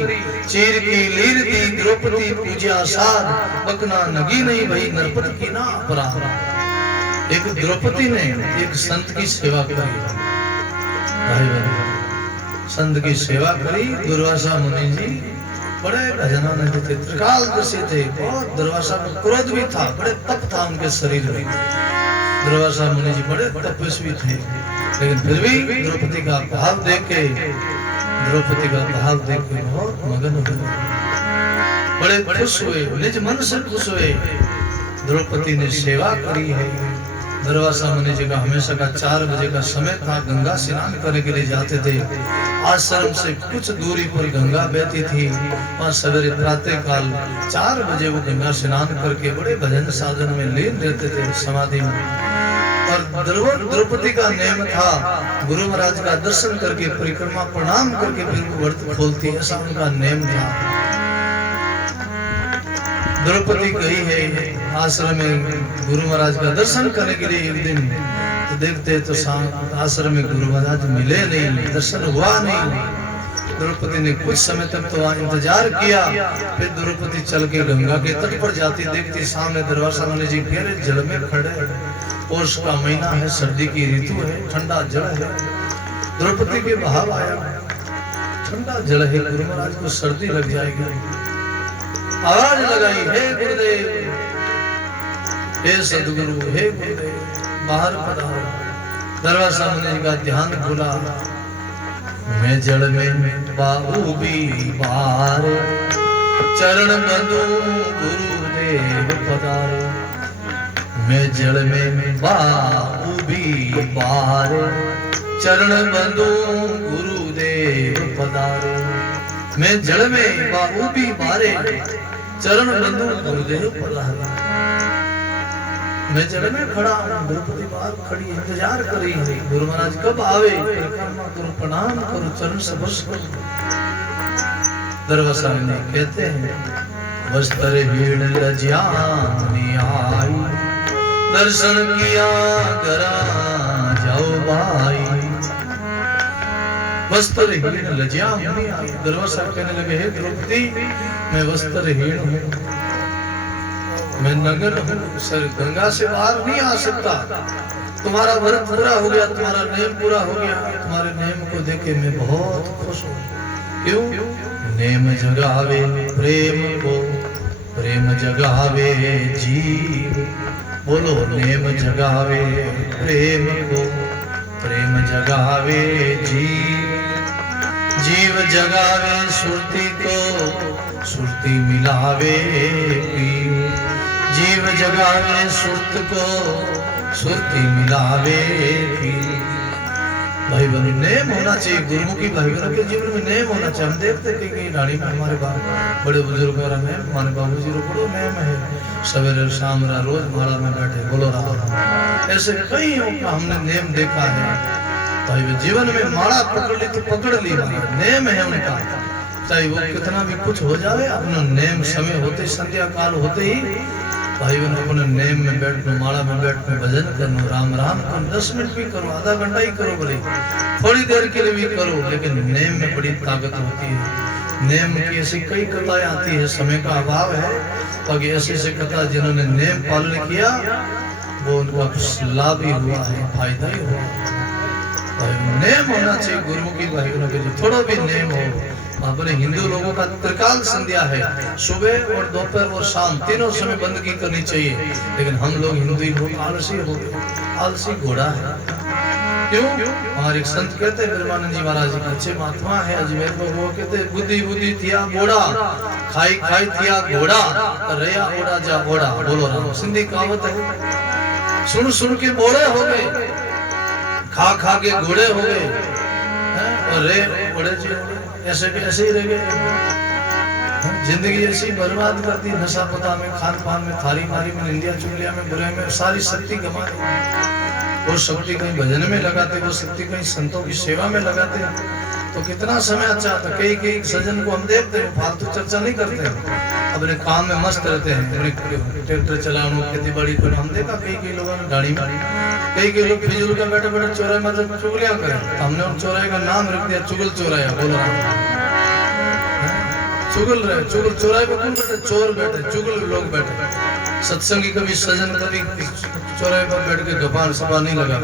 चीर की लीर दी द्रौपदी पूजा सार, बकना नगी नहीं भई नरपत की ना अपराध। एक द्रौपदी ने एक संत की सेवा करी, संत की सेवा करी। दुर्वासा मुनि जी बड़े गजानन थे, त्रिकालदर्शी थे, बहुत दुर्वासा को क्रोध भी था, बड़े तप था उनके शरीर में। दुर्वासा मुनि जी बड़े तपस्वी थे, लेकिन फिर भी द्रौपदी का भाव देख के बहुत मगन हुए, बड़े खुश हुए, निज मन से खुश हुए। द्रौपदी ने सेवा करी है। दुर्वासा मुनि जी का हमेशा का 4 बजे का समय था, गंगा स्नान करने के लिए जाते थे। आश्रम से कुछ दूरी पर गंगा बहती थी, वहाँ सवेरे प्रातः काल 4 बजे वो गंगा स्नान करके बड़े भजन साधन में लीन रहते थे, समाधि में। और द्रौपदी का नियम था गुरु महाराज का दर्शन करके परिक्रमा प्रणाम करके फिर व्रत खोलती, ऐसा उनका नियम था। द्रौपदी गई है आश्रम में गुरु महाराज का दर्शन करने के लिए। एक दिन तो देखते तो आश्रम में गुरु महाराज मिले नहीं, दर्शन हुआ नहीं। द्रौपदी ने कुछ समय तक तो वहाँ इंतजार किया, फिर द्रौपदी चल के गंगा के तट पर जाती, देखती सामने दुर्वासा मुनि जी गहरे जल में खड़े हैं। पौष का महीना है, सर्दी की ऋतु है, ठंडा जल है। द्रौपदी के भाव आया, ठंडा जल है, गुरु महाराज को सर्दी लग जाएगी। आवाज लगाई, हे गुरुदेव, हे सदगुरु, हे गुरुदेव, बाहर पधारो। दुर्वासा मुनि जी का ध्यान खुला, मैं जल में बाबू बार, चरण बंधु गुरुदेव पधारो। मैं जल में बाबू बार, चरण बंधु गुरुदेव पधारो। मैं जल में बाबू बारे, चरण बंधु गुरुदेव पधारो। मैं जल में खड़ा हूँ, द्रौपदी बाहर खड़ी इंतजार कर रही है, गुरु महाराज कब आवे, परिक्रमा करूं, प्रणाम करूं, चरण स्पर्श करूं। दुर्वासा मुनि कहते हैं, वस्त्र हीण लज्जानी आई, दर्शन किया करा जाओ भाई। वस्त्रहीन लज्जानी आई। दुर्वासा कहने लगे, हे द्रौपदी, मैं वस्त्रहीन हूँ, मैं नग्न हूँ, सर गंगा से बाहर नहीं आ सकता। तुम्हारा व्रत पूरा हो गया, तुम्हारा नेम पूरा हो गया। तुम्हारे नेम को देखे मैं बहुत खुश हूँ। क्यों? नेम जगावे प्रेम को, प्रेम जगावे जीव। बोलो, नेम जगावे प्रेम को, प्रेम जगावे जीव। जीव जगावे सुरती को, सुरती मिलावे पीव। जीव जगावे सुरत को, सुरती मिलावे पीव। भाई बहन नेम होना चाहिए, गुरुमुखी भाई बहनों के जीवन में नेम होना चाहिए। हम देखते हैं कि रानी में हमारे बड़े बुजुर्ग हमारे बाबू जी बड़ो नेम है, सवेरे शाम रोज माला में बैठे बोलो राम। ऐसे कई का हमने नेम देखा है। भाई जीवन में माला पकड़ ली तो पकड़ ली, नेम है उनका, चाहे वो कितना भी कुछ हो जाए, अपना नेम समय होते, संध्या काल होते ही भाई बहन अपने नेम में बैठ लो, माला में बैठ लो, भजन कर लो, राम राम करो, 10 मिनट भी करो, आधा घंटा ही करो, बोले थोड़ी देर के लिए भी करो, लेकिन नेम में बड़ी ताकत होती है। नेम की ऐसी कई कथाएं आती है, समय का अभाव है, बाकी ऐसी ऐसी कथा जिन्होंने नेम पालन किया वो उनका लाभ ही हुआ है, फायदा ही हुआ। नेम होना चाहिए गुरुमुखी भाई बहनों के, जो थोड़ा भी नेम हो। अपने हिंदू लोगों का त्रिकाल संध्या है, सुबह और दोपहर और शाम तीनों समय बंदगी करनी चाहिए, लेकिन हम लोग हिंदू लोग आलसी हो गए, आलसी घोड़ा है। क्यों? हमारे एक संत कहते हैं, ब्रह्मानंद जी महाराज जी अच्छे महात्मा है अजमेर में, वो कहते बुद्धि बुद्धि थिया घोड़ा, खाई खाई थिया घोड़ा, रया ओड़ा जा ओड़ा। बोलो राम, सिंधी कहावत है। सुन सुन के बोड़े हो गए, खा खा के घोड़े हो गए, और रे बड़े जी ऐसे के ऐसे ही रह गए। जिंदगी ऐसी बर्बाद कर दी, नशा पता में, खान पान में, थाली मारी में, निंदिया चुगलिया में, बुराई में, सारी शक्ति गमा दी। वो शक्ति कहीं भजन में लगाते, वो शक्ति कहीं संतों की सेवा में लगाते, तो कितना समय अच्छा था। कई कई सज्जन को हम देखते हैं फालतू चर्चा नहीं करते, अपने काम में मस्त रहते हैं, ट्रैक्टर चलाना, खेती बाड़ी करना। हम देखा कई कई लोगों ने गाड़ी में, कई कई लोग फिजूल का बैठे बैठे चौराहे मतलब चुगलियां करें। हमने उन चौराहे का नाम रख दिया चुगल चौराया। बोला चुगल रहे, चुगल चौराहे पे कौन बैठे? चोर बैठे, चुगल लोग बैठे। सत्संगी कभी सजन कभी चौराहे पर बैठ के गपान सपा नहीं लगा,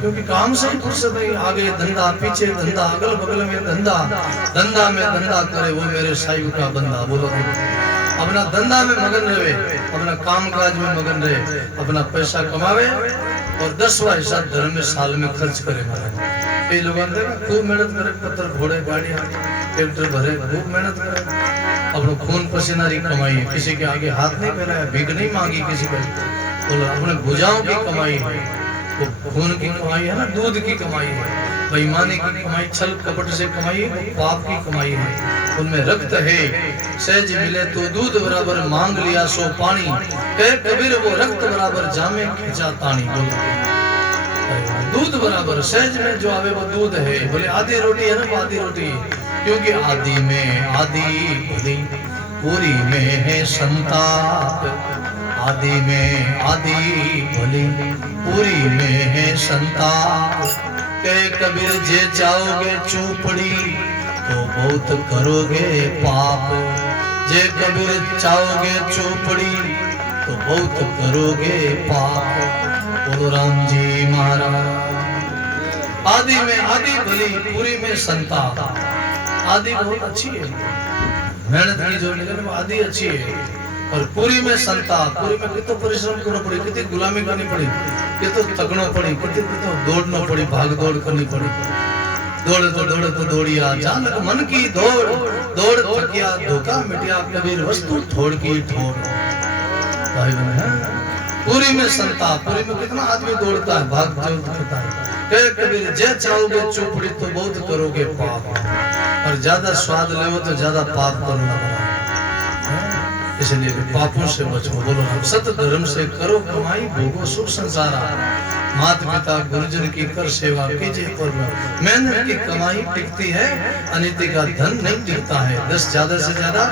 क्योंकि काम से ही फुर्सत नहीं। आगे धंधा, पीछे धंधा, अगल बगल में धंधा, धंधा में धंधा करे वो मेरे साहिब का बंदा। बोलो अपना धंधा में मगन रहे, अपना काम काज में मगन रहे, अपना पैसा कमावे और 10वां हिस्सा धर्म में साल में खर्च करे। कई लोग खूब मेहनत करे, पत्थर घोड़े गाड़ियां ट्रैक्टर भरे, खूब मेहनत करे, अपना खून पसीना की कमाई है, किसी के आगे हाथ नहीं फैलाया, भीख नहीं मांगी किसी को, बोला अपने भुजाओं की कमाई है। वो खून की कमाई है ना, दूध की कमाई है, बेईमानी की कमाई, छल कपट से कमाई है, पाप की कमाई है। उनमें रक्त है, सहज मिले तो दूध बराबर, मांग लिया सो पानी, कहे कबीर वो रक्त बराबर, जामे खींचा तानी। बोला दूध बराबर, सहज में जो आवे वो दूध है। बोले आधी रोटी है ना, वो आधी रोटी, क्योंकि आदि में आदि भली, पूरी में है संताप। आदि में आदि भली, पूरी में है संताप। कहे कबीर जे चाहोगे चूपड़ी, तो बहुत करोगे पाप। जे कबीर चाहोगे चूपड़ी, तो बहुत करोगे पाप। बोलो राम जी महाराज। आदि में आदि भली, पूरी में संताप। आदि बहुत अच्छी है, मेहनत की जो मिले वो आदि अच्छी है, और पूरी में संताप। पूरी में कितना परिश्रम करना पड़ी, कितनी गुलामी करनी पड़ी, कितना थकना पड़ी, कितना दौड़ना पड़ी, भाग दौड़ करनी पड़ी। दौड़े तो दौड़िया, चालक मन की दौड़, दौड़ थकिया धोखा मिटिया, कबीर वस्तु थोड़ की ठोड़। भाई बहन पूरी में संताप, पूरी में कितना आदमी दौड़ता है, भाग दौड़ करता है। कहे कबीर जे चाहोगे चौपड़ी, तो बहुत करोगे पाप, और ज्यादा स्वाद ले तो ज्यादा पाप करना पड़ा। इसलिए पापों से बचो। बोलो सत धर्म से करो कमाई, भोगो सुख संसारा। माता पिता गुरुजन की कर सेवा कीजिए पर्व, मेहनत की कमाई टिकती है, अनिति का धन नहीं टिकता है। 10 ज्यादा से ज्यादा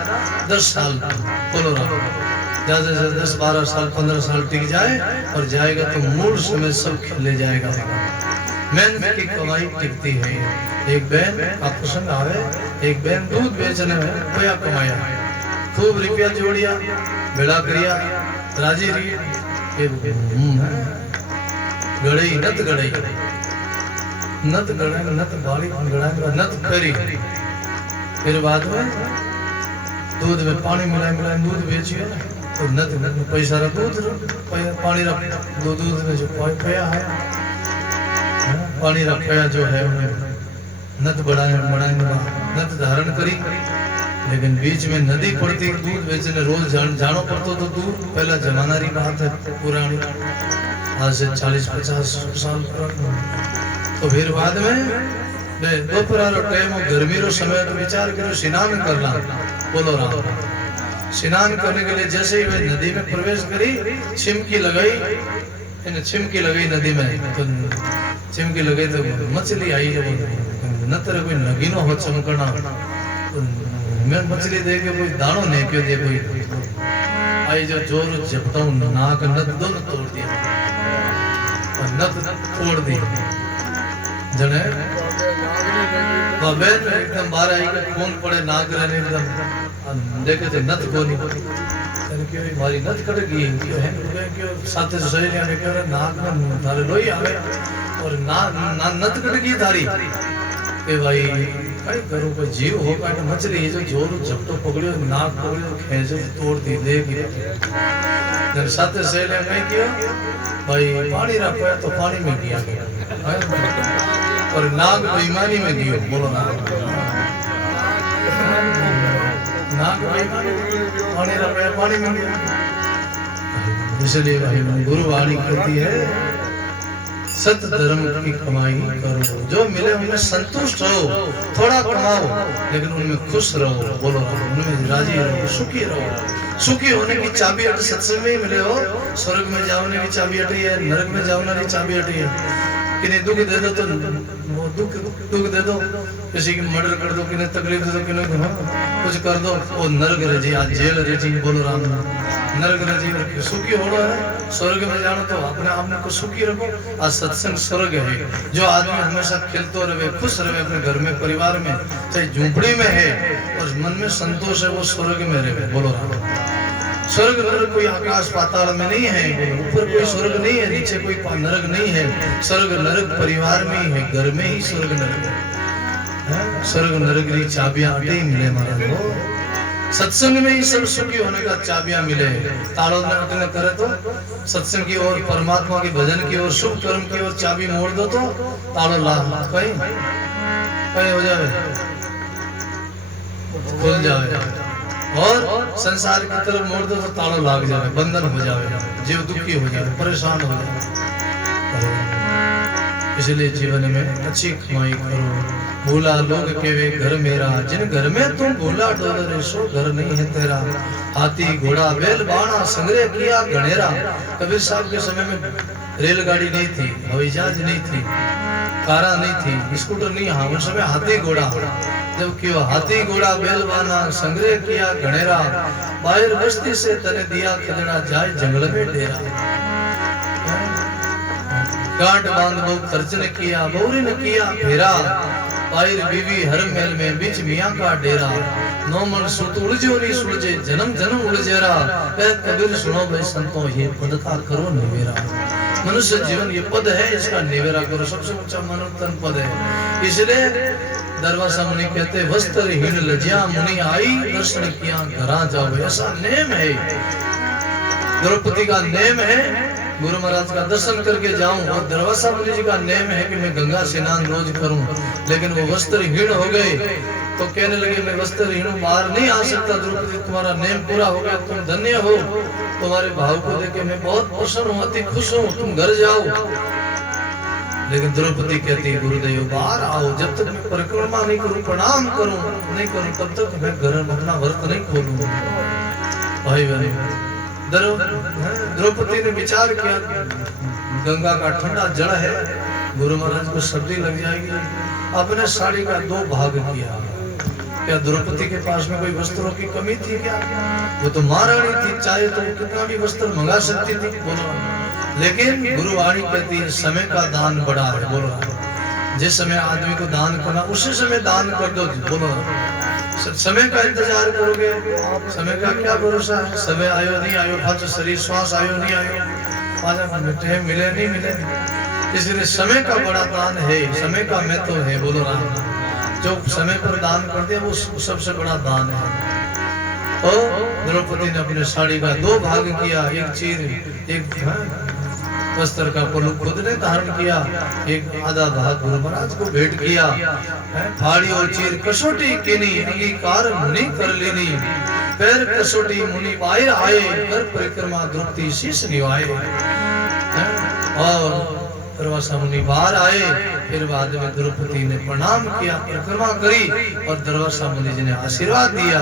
10 साल, बोलो ज्यादा से 10, 12 साल, 15 साल टिक जाए, और जाएगा तो मूल समय सब खिले जाएगा। मेहनत की कमाई टिकती है। एक बहन का प्रसंग आवे, एक बहन दूध बेचने में रुपया कमाया, खूब रुपया जोड़िया, बेड़ा करिया, राजी रही, गड़ई नत गड़ई, नत गड़ाई, नत बाड़ी गड़ाई, नत करी। फिर बाद में दूध में पानी मिलाए मिलाए दूध बेचिए, तो नत पैसा रख, दूध पानी रख, दूध में जो पया है, पानी रखा जो है उन्हें नत बढ़ाए बढ़ाए, नत धारण करी। लेकिन बीच में नदी पड़ती, दूध बेचने रोज जानो पड़तो तो दूर। पहला जमाना री बात है, पुरानी, आज से 40-50 साल पुरानी। तो फिर बाद में दोपहर टाइम गर्मी रो समय, तो विचार करो स्नान करना। बोलो राम। स्नान करने के लिए जैसे ही वे नदी में प्रवेश करी, छिमकी लगाई, छिमकी लगाई नदी में, तो चिमकी लगे तो मछली आई, जब न तरह कोई नगीनो हो चमकना, मैं मछली दे के कोई दानो नहीं पियो दे, कोई आई जो जोर झपटा नाक नत दोनों तोड़ दिया, और नत तोड़ दी जने एकदम बाहर आई, खून पड़े नाक रहने, एकदम देखे थे नत को नहीं, हमारी नत कट गई। साथ सहेलियां ने कहा नाक में थारे लोही आवे, और नत कट गई थारी। ए भाई कई करो, कोई जीव हो का मछली जो जोर झपटो पकड़ियो, नाक पकड़ियो, खींचे तोड़ दी दे गई। जब साथ सहेलियां कहीं किया भाई पानी रखो तो पानी में गिया गया, और नाग बेईमानी में गियो। बोलो नाग पानी रखो पानी में गिया। इसलिए भाई गुरु वाणी कहती है, सत धर्म की कमाई करो, जो मिले उनमें संतुष्ट रहो, थोड़ा कमाओ लेकिन उनमें खुश रहो, बोलो उनमें राजी रहो, सुखी रहो। सुखी होने की चाबी अट सत्संग में ही मिले हो। स्वर्ग में जाने की चाबी अटी है, नरक में जाने की चाबी अटी है। किन्हें दुख दे दो तो वो दुख दे दो, किसी की मर्डर कर दो, किन्हें तकलीफ दे दो, किन्हें कुछ कर दो, वो नरक रह जी, आज जेल रह जी, बोलो राम नरक रह जी। सुखी होना है, स्वर्ग में जाना तो अपने आप को सुखी रखो। आज सत्संग स्वर्ग है। जो आदमी हमेशा खिलते रहे, खुश रहे अपने घर में, परिवार में, चाहे झूपड़ी में है और मन में संतोष है, वो स्वर्ग में रहे, बोलो राम। स्वर्ग नरक कोई आकाश पाताल में नहीं है, ऊपर कोई स्वर्ग नहीं है, नीचे कोई नरक नहीं है। स्वर्ग नरक परिवार में ही है, घर में ही स्वर्ग नरक है। स्वर्ग नरक की चाबियां अटे ही मिले महाराज। सत्संग में ही सब सुखी होने का चाबियां मिले। ताड़ो न करे तो सत्संग की ओर, परमात्मा के भजन की ओर, शुभ कर्म की ओर चाबी मोड़ दो तो ताड़ो ला कहीं कहीं हो जाए, खुल जाए। और संसार की तरफ मोड़ दो तो ताला लाग जाए, बंधन हो जाए, जीव दुखी हो जाए, परेशान हो जाए। इसलिए जीवन में अच्छी कमाई करो। भूला लोग के वे घर मेरा, जिन घर में तुम भूला डोलरे सो घर नहीं है तेरा। हाथी घोड़ा बैल बाणा संग्रह किया गणेरा। कबीर साहब के समय में रेलगाड़ी नहीं थी, हवाई जहाज नहीं थी, कारा नहीं थी, स्कूटर नहीं, हाँ उस समय हाथी घोड़ा। जब क्यों हाथी घोड़ा बैलवाना संग्रह किया गणेरा। बाहर बस्ती से तने दिया खदड़ा, जाए जंगल में डेरा। गांठ बांध बहु खर्च ने किया, बहुरी ने किया फेरा। बाहर बीवी हर मेल में, बीच मियाँ का डेरा। नौ मन सुत उलझो नहीं सुलझे, जन्म जन्म उलझेरा। कबीर सुनो भाई संतों, ये पद का करो निवेरा। मनुष्य जीवन ये पद है, इसका निवेरा करो। सबसे ऊंचा मनोतन पद है। इसलिए दरवाजा मुनि कहते, वस्त्रहीन लज्जा मुनि आई, दर्शन किया घरा जाओ। ऐसा नेम है, द्रौपदी का नेम है, गुरु महाराज का दर्शन करके जाऊं। और दरवाजा मुनि जी का नेम है कि मैं गंगा स्नान रोज करूं। लेकिन वो वस्त्रहीन हो गए तो कहने लगे, मैं वस्त्रहीन हूं, बाहर नहीं आ सकता। द्रौपदी तुम्हारा नेम पूरा हो गया, तुम धन्य हो। तुम्हारे भाव को देखे मैं बहुत प्रसन्न हूं, अति खुश हूं, तुम घर जाओ। लेकिन द्रौपदी कहती, गुरुदेव बाहर आओ, जब तक मैं परिक्रमा नहीं करूं, प्रणाम नहीं करूं, तब तक मैं घर अपना व्रत नहीं खोलूंगा। भाई बहन, द्रौपदी ने विचार किया, गंगा का ठंडा जल है, गुरु महाराज को सर्दी लग जाएगी। अपने साड़ी का 2 भाग किया। क्या द्रौपदी के पास में कोई वस्त्रों की कमी थी क्या? वो तो महारानी थी, चाहे तो कितना भी वस्त्र मंगा सकती थी, बोलो। लेकिन गुरुवाणी कहती है, समय का दान बड़ा है, बोलो। जिस समय आदमी को दान करना, उसी समय दान कर दो, बोलो। समय का इंतजार करोगे, समय का क्या भरोसा है? समय आयो नहीं आयो, आज शरीर श्वास आयो नहीं आयो, आज मिले नहीं मिले। इसलिए समय का बड़ा दान है, समय का महत्व है, बोलो राम। जो समय पर दान कर दिया वो सबसे बड़ा दान है। तो द्रौपदी ने अपने साड़ी का 2 भाग किया। एक चीर, एक वस्त्र का पल्लू खुद ने धारण किया, एक आधा भाग गुरु महाराज को भेंट किया। फाड़ी और चीर कसोटी किनी, अंगीकार मुनि कर लेनी। पैर कसोटी मुनि बाहर आए, कर परिक्रमा द्रौपदी शीश निभाए। और दरवाजा मुनि बाहर आए, फिर बाद में द्रौपदी ने प्रणाम किया, परिक्रमा करी और दरवाजा मुनि जी ने आशीर्वाद दिया।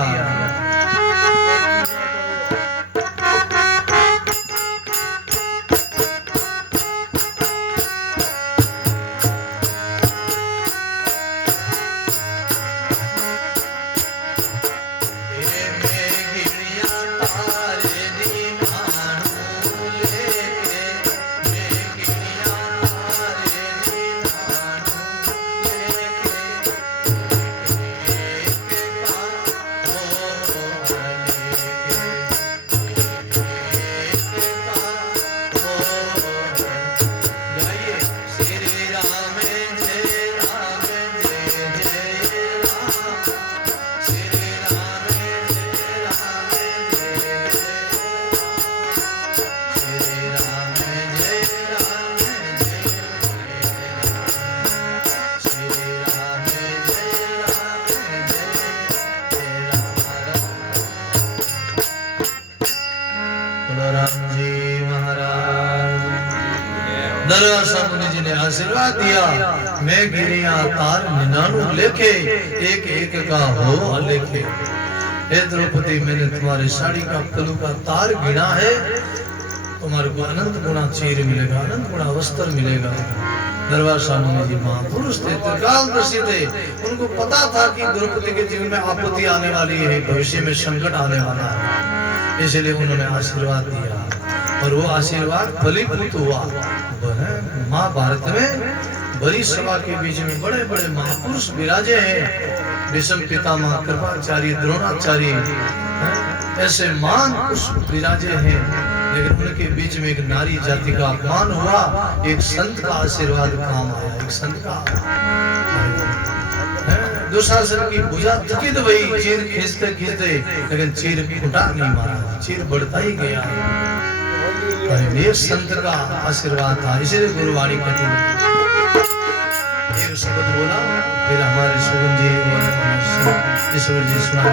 दरवाजा मुनि जी ने आशीर्वाद दिया, मैं गिरिया तार निनानु लेके, एक एक का हो लेके। हे द्रौपदी, मैंने तुम्हारी साड़ी का कलू का तार गिना है, तुम्हारे को अनंत गुणा चीर मिलेगा, अनंत गुणा वस्त्र मिलेगा। दरबार सामने जी महापुरुष थे, त्रिकालदर्शी थे, उनको पता था कि द्रौपदी के जीवन में आपत्ति आने वाली है, भविष्य में संकट आने वाला है, इसलिए उन्होंने आशीर्वाद दिया और वो आशीर्वाद फलीभूत हुआ। महाभारत में बड़ी सभा के बीच में बड़े बड़े महापुरुष विराजे हैं, भीष्म पितामह, कृपाचार्य, द्रोणाचार्य, ऐसे महान पुरुष विराजे हैं, लेकिन उनके बीच में एक नारी जाति का अपमान हुआ, एक संत का आशीर्वाद काम आया, एक संत का। दुशासन की भुजा थकित हुई, चीर खींचते खींचते, लेकिन चीर फुटा नहीं मारा, चीर बढ़ता ही गया। एक संत का आशीर्वाद था, इसीलिए गुरुवाणी कहते हैं। एक शब्द बोला, फिर हमारे सुगन जी और ईश्वर जी सुना।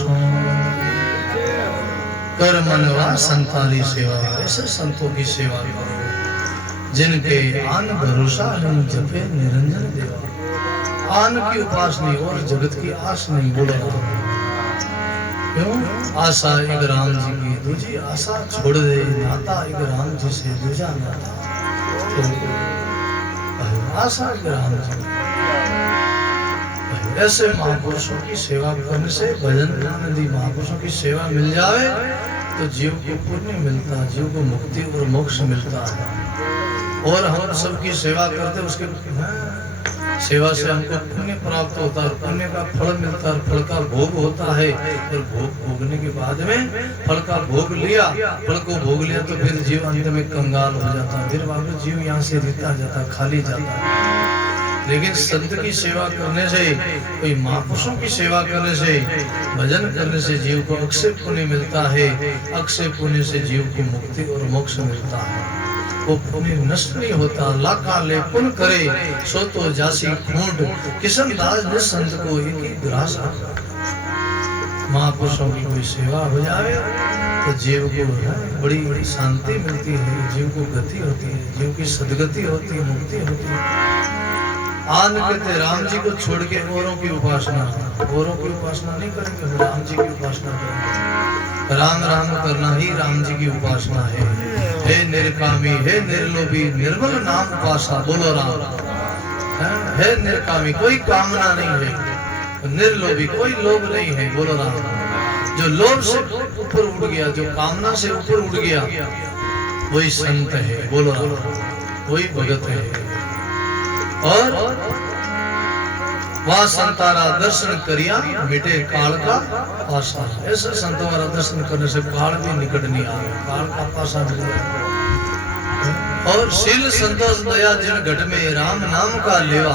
महापुरुषों कर मनवा संताली सेवा। ऐसे संतों की सेवा करो जिनके आन भरोसा नहीं जपे निरंजन देवा। आन की उपास नहीं और जगत की आस नहीं। बोला क्यों? आशा एक राम जी की, दूजी आशा छोड़ दे नाता एक राम जी से दूजा नाता। आशा एक राम जी। ऐसे महापुरुषों की सेवा करने से, भजन आनंदी महापुरुषों की सेवा मिल जाए तो जीव को पुण्य मिलता, जीव को मुक्ति और मोक्ष मिलता है। और हम सबकी सेवा करते उसके सेवा से हमको पुण्य प्राप्त होता है, पुण्य का फल मिलता है, फल का भोग होता है। और भोग भोगने के बाद में फल का भोग लिया, फल को भोग लिया तो फिर जीव अंत में कंगाल हो जाता है, फिर वापस जीव यहाँ से रिता जाता, खाली जाता है। लेकिन संत की सेवा करने से, कोई महापुरुषों की सेवा करने से, भजन करने से जीव को अक्षय पुण्य मिलता है। अक्षय पुण्य से जीव को मुक्ति और मोक्ष मिलता है। वो पुण्य नष्ट नहीं होता। लाखा ले पुण्य करे सो तो जासी खूंट, किशन दास ने संत को एक ही ग्रास। महापुरुषों की कोई सेवा हो जाए तो जीव को बड़ी बड़ी शांति मिलती है, जीव को गति होती है, जीव की सदगति होती है, मुक्ति होती है। आन कहते राम जी को छोड़ के औरों की उपासना, औरों की उपासना नहीं करेंगे, राम जी की उपासना करेंगे। राम राम करना ही राम जी की उपासना है। हे निर्कामी, हे निर्लोभी, निर्मल नाम उपासना। बोलो राम। हे निर्कामी, कोई कामना नहीं है। निर्लोभी, कोई लोभ नहीं है। बोलो राम। जो लोभ से ऊपर उठ गया, जो कामना से ऊपर उठ गया, वही संत है। बोलो राम। वही भगत है। और वह संतारा दर्शन करिया मिटे काल का पासा। ऐसे संतों का दर्शन करने से काल भी निकट नहीं आएगा, काल का पासा मिल जाएगा। और शील संतोष दया जिन घट में राम नाम का लेवा।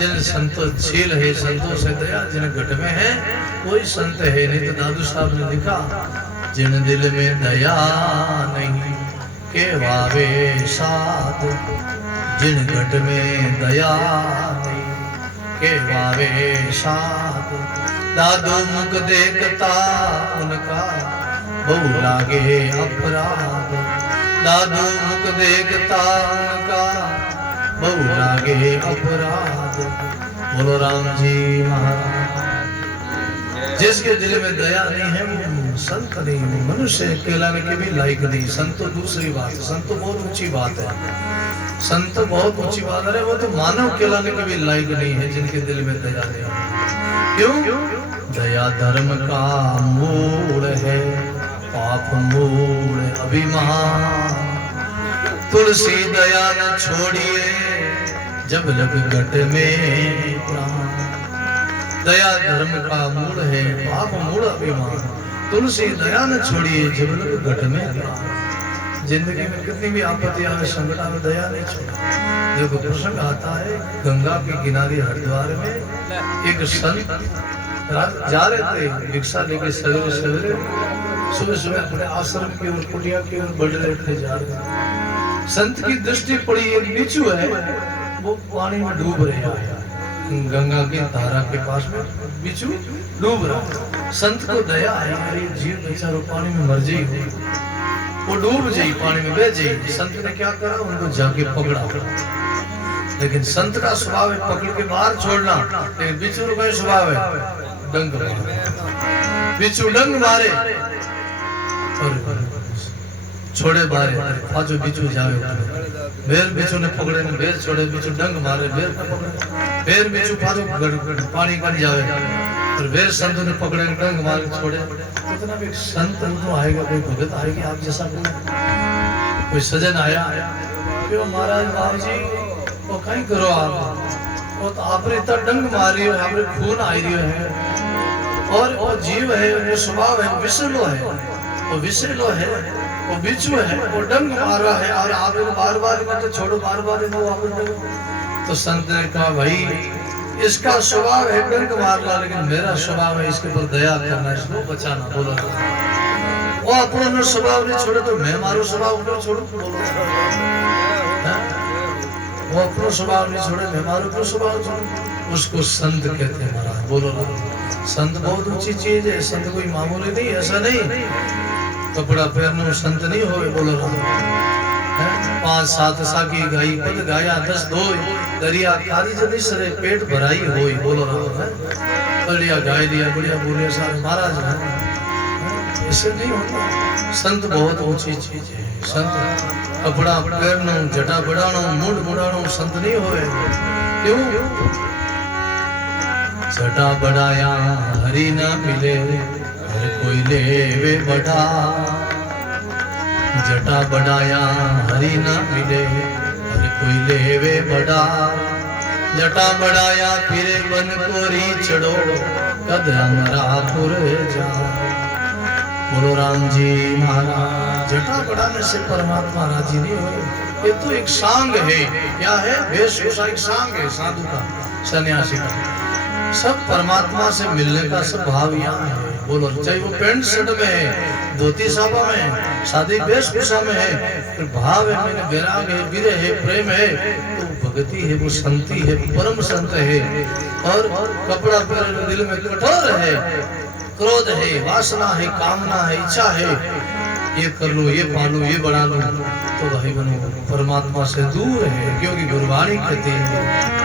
जिन संतोष शील है, संतों से दया जिन घट में है, कोई संत है नहीं। तो दादू साहब ने लिखा, जिन दिल में दया नहीं के वावे साध, जिन घट में दया नहीं के वावे साध। दादू मुख देखता उनका बहु लागे अपराध। दादू मुख देखता उनका बहु लागे अपराध। बोलो राम जी महाराज। जिसके दिल में दया नहीं है वो संत नहीं, मनुष्य कहलाने के भी लायक नहीं। संत तो दूसरी बात है, संत तो बहुत ऊंची बात है। संत बहुत ऊंची बात है, वो तो मानव कहलाने के भी लायक नहीं है जिनके दिल में दया नहीं है। क्यों? दया धर्म का मूल है, पाप मूल अभिमान। तुलसी दया न छोड़िए जब लग घट में प्राण। दया धर्म का मूल है, पाप मूल अभिमान। तुलसी दया न छोड़िए जब लग घट में प्राण। जिंदगी में कितनी भी आपत्ति आए, संकट आए, दया नहीं छोड़ा। देखो प्रसंग आता है, गंगा के किनारे हरिद्वार में एक संत जा रहे थे भिक्षा लेके। सवेरे सवेरे सुबह सुबह अपने आश्रम की ओर, कुटिया की ओर बढ़ रहे थे, जा रहे थे। संत की दृष्टि पड़ी, एक बिच्छू है वो पानी में डूब रहा है। गंगा की धारा के पास में बिच्छू डूब रहा है। संत को दया है, अरे जीव बेचारा पानी में मर जाए, वो डूब जाए, पानी में बह जाए। संत ने क्या करा, उनको जाके पकड़ा। लेकिन संत का स्वभाव है पकड़ के बाहर छोड़ना, लेकिन बिच्छू का स्वभाव है डंग मारे। बिच्छू डंग मारे और छोड़े बारे, पांचों बिच्छू जावे। बेर बिच्छू ने पकड़े ने बेर छोड़े, बिच्छू डंग मारे, बेर पकड़े, बेर बिच्छू पांचों पानी बन जावे। और बेर संत ने पकड़े डंग मारे छोड़े। इतना भी संत तो आएगा, कोई भगत आएगी आप जैसा, कोई सजन आया, क्यों महाराज बाबू जी वो कहीं करो आप, वो तो आपने इतना डंग मारी हो, आपने खून आई रही है। और वो जीव है, वो स्वभाव है, विषलो है, वो विषलो है, वो बिच्छू है, वो डंग मार रहा है। और आप बार बार तो छोड़ो, बार बार वापस। तो संत ने कहा भाई इसका स्वभाव है डंग मारना, लेकिन मेरा स्वभाव है इसके ऊपर दया करना, इसको बचाना। बोलो वो अपना स्वभाव नहीं छोड़े तो मैं मारो स्वभाव क्यों छोड़ू। बोलो वो अपना स्वभाव नहीं छोड़े, मैं मारो क्यों स्वभाव छोड़ू। उसको संत कहते हैं महाराज। बोलो संत बहुत ऊंची चीज है, संत कोई मामूली नहीं, ऐसा नहीं कपड़ा पहनो संत नहीं होए, बोलो राम। 5-7 साकी गाई पद गाया 10 धोए, दरिया खाली जनी सरे पेट भराई होई, बोलो राम। बढ़िया गाय दिया, बढ़िया बोले सारे महाराज है, ऐसे नहीं होता। संत बहुत ऊंची चीज है। संत कपड़ा पहनो, जटा बढ़ानो, मुंड मुड़ानो संत नहीं होए। क्यों? जटा बढ़ाया हरि न मिले, हर कोई लेवे बढ़ा। जटा बढ़ाया हरि न मिले, हर कोई लेवे बढ़ा। जटा बढ़ाया फिरे बन को री चढ़ो, कद अमरापुर जा। बोलो राम जी महाराज। जटा बढ़ाने से परमात्मा राजी नहीं हो, ये तो एक सांग है। क्या है? वेशभूषा एक सांग है, साधु का, सन्यासी का। सब परमात्मा से मिलने का सब भाव यहाँ है। बोलो, चाहे वो पैंट शर्ट में है, धोती साबा में, शादी वेशभूषा में है, फिर भाव है, मैंने वैराग है, विरह है, प्रेम है, तो भक्ति है, वो संति है, परम संत है। और कपड़ा पहन दिल में कठोर है, क्रोध है, वासना है, कामना है, इच्छा है, ये कर लो, ये पालो, ये बढ़ा लो, तो भाई बनो परमात्मा से दूर है। क्योंकि गुरबाणी कहती है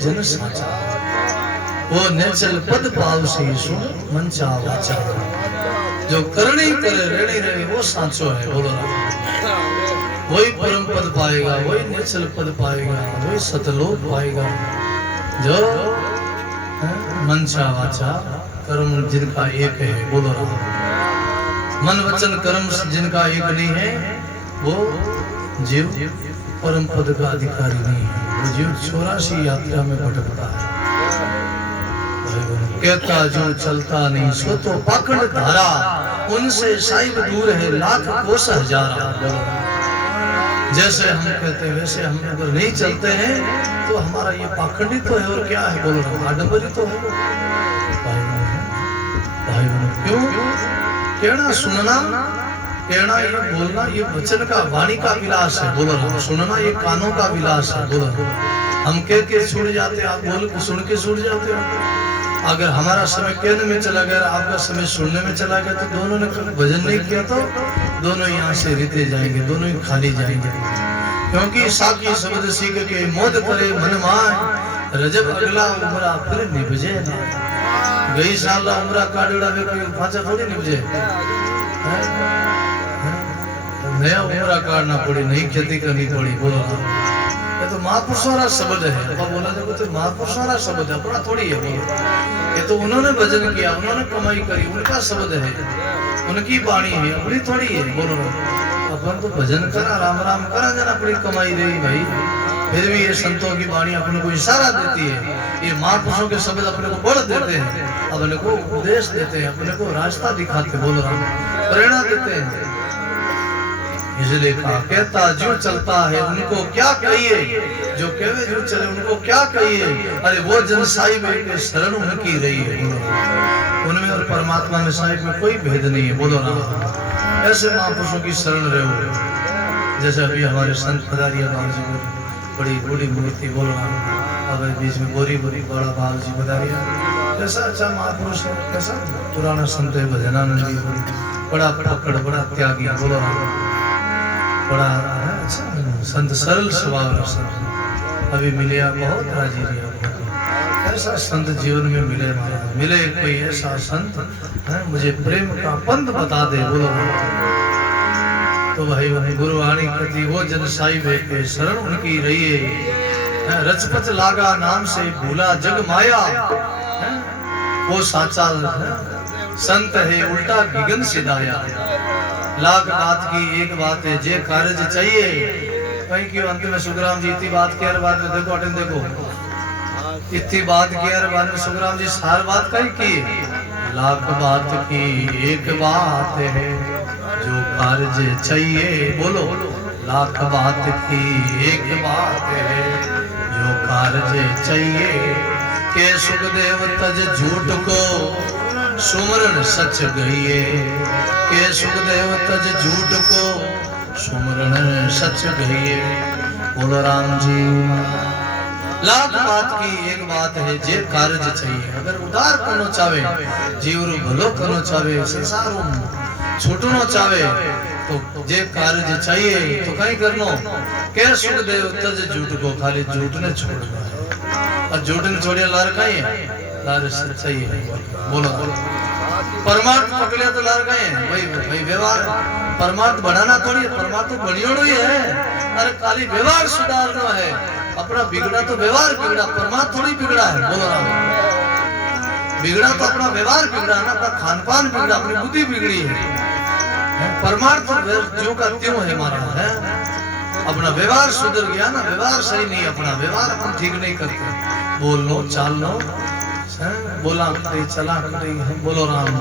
जन साचा, वो नेचल पद पावसी सुन मंचा वाचा। जो करनी करे रेणी रहे वो साचो है। बोलो वही परम पद पाएगा, वही नेचल पद पाएगा, वही सतलोक पाएगा। जो मंचा वाचा कर्म जिनका एक है। बोलो मन वचन कर्म जिनका एक नहीं है वो जीव परम पद का अधिकारी नहीं है। वो जीव 84 यात्रा में भटकता है। कहता जो चलता नहीं सो तो पाखंड धारा, उनसे साहिब दूर है लाख कोस हजारा। जैसे हम कहते हैं वैसे हम अगर नहीं चलते हैं तो हमारा ये पाखंडी तो है और क्या है। बोलो आडंबरी तो है। भाई क्यों कहना सुनना, कहना ये बोलना ये वचन का वाणी का विलास है। बोलो सुनना ये कानों का विलास है। बोलो हम कह के छूट जाते, आप बोल के सुन के छूट जाते हो। अगर हमारा समय कहने में चला गया, आपका समय सुनने में चला गया, तो दोनों ने भजन नहीं किया तो दोनों यहाँ से रीते जाएंगे, दोनों ही खाली जाएंगे। क्योंकि साकी शब्द सीख के मोद करे मन माय, रजब अगला उमरा फिर निभजे ना। गई साल उमरा काटड़ा में कोई फांचा थोड़ी निभजे, नया उमरा काटना पड़ी, नई खेती करनी पड़ी। बोलो ये तो महापुरुषों का शब्द है। अब बोला जाए तो महापुरुषों का शब्द है, अपना थोड़ी है। बोलो ये तो उन्होंने भजन किया, उन्होंने कमाई करी, उनका शब्द है, उनकी वाणी है, अपनी थोड़ी है। बोलो अपन तो भजन करा, राम राम करा, जना अपनी कमाई रही भाई। फिर भी ये संतों की वाणी अपने को इशारा देती है, ये महापुरुषों के शब्द अपने को बढ़ देते हैं, अपने को उपदेश देते हैं, अपने को रास्ता दिखाते, बोलो राम प्रेरणा देते हैं। इसलिए कहा कहता जो चलता है उनको क्या कहिए, जो कहे जो चले उनको क्या कहिए। अरे वो जन साहिब के शरण उनकी रही है। उनमें और परमात्मा में साहिब में कोई भेद नहीं है। बोलो ना ऐसे महापुरुषों की शरण रहो। जैसे अभी हमारे संत पधारिया बाबू जी को बड़ी बड़ी मूर्ति, बोलो ना अब बीच में बोरी बोरी बड़ा बाबू जी पधारिया, कैसा अच्छा महापुरुष है, कैसा पुराना संत है भजनानंद जी, बड़ा पकड़, बड़ा त्यागी। बोलो ना बड़ा अच्छा संत, सरल स्वभाव का संत। अभी मिले बहुत राजी रहा, ऐसा संत जीवन में मिले, मिले कोई ऐसा संत है मुझे प्रेम का पंथ बता दे। बोलो तो भाई गुरुवाणी कहती वो जन साहिब के शरण उनकी रही है। रचपच लागा नाम से भूला जग माया, वो साचा संत है उल्टा गिगन सिधाया। लाख बात की एक बात है, जे कार्य चाहिए कहीं क्यों अंत में सुखराम जी इतनी बात की, हर बात में देखो अटन देखो इतनी बात की, हर बात में सुखराम जी सार बात कहीं की। लाख बात की एक बात है जो कार्य चाहिए। बोलो लाख बात की एक बात है जो कार्य चाहिए। के सुखदेव तज झूठ को सुमरण सच गइए, के सुखदेव तज झूठ को सुमरण सच गइए। बोलो राम जी लाख बात की एक बात है जे कार्य चाहिए। अगर उदार करना चाहे, जीव रो भलो करना चाहे, संसार छूटना चाहे तो जे कार्य चाहिए तो कहीं करनो। के सुखदेव तज झूठ को, खाली झूठ ने छोड़ना है और झूठ ने छोड़िया लार कहीं लार सच्चाई है। बोलो परमार्थ पकड़िया तो लार गए भाई, भाई व्यवहार परमार्थ बढ़ाना थोड़ी है, परमार्थ तो बढ़ियोड़ो ही है। अरे खाली व्यवहार सुधारना है, अपना बिगड़ा तो व्यवहार बिगड़ा, परमार्थ थोड़ी बिगड़ा है। बोलो राम बिगड़ा तो अपना व्यवहार बिगड़ा ना, अपना खान पान बिगड़ा, अपनी बुद्धि बिगड़ी है। परमार्थ जो का त्यों है हमारा है, अपना व्यवहार सुधर गया ना, व्यवहार सही नहीं, अपना व्यवहार अपन ठीक नहीं करते। बोलनो चालनो बोला चला, बोलो राम।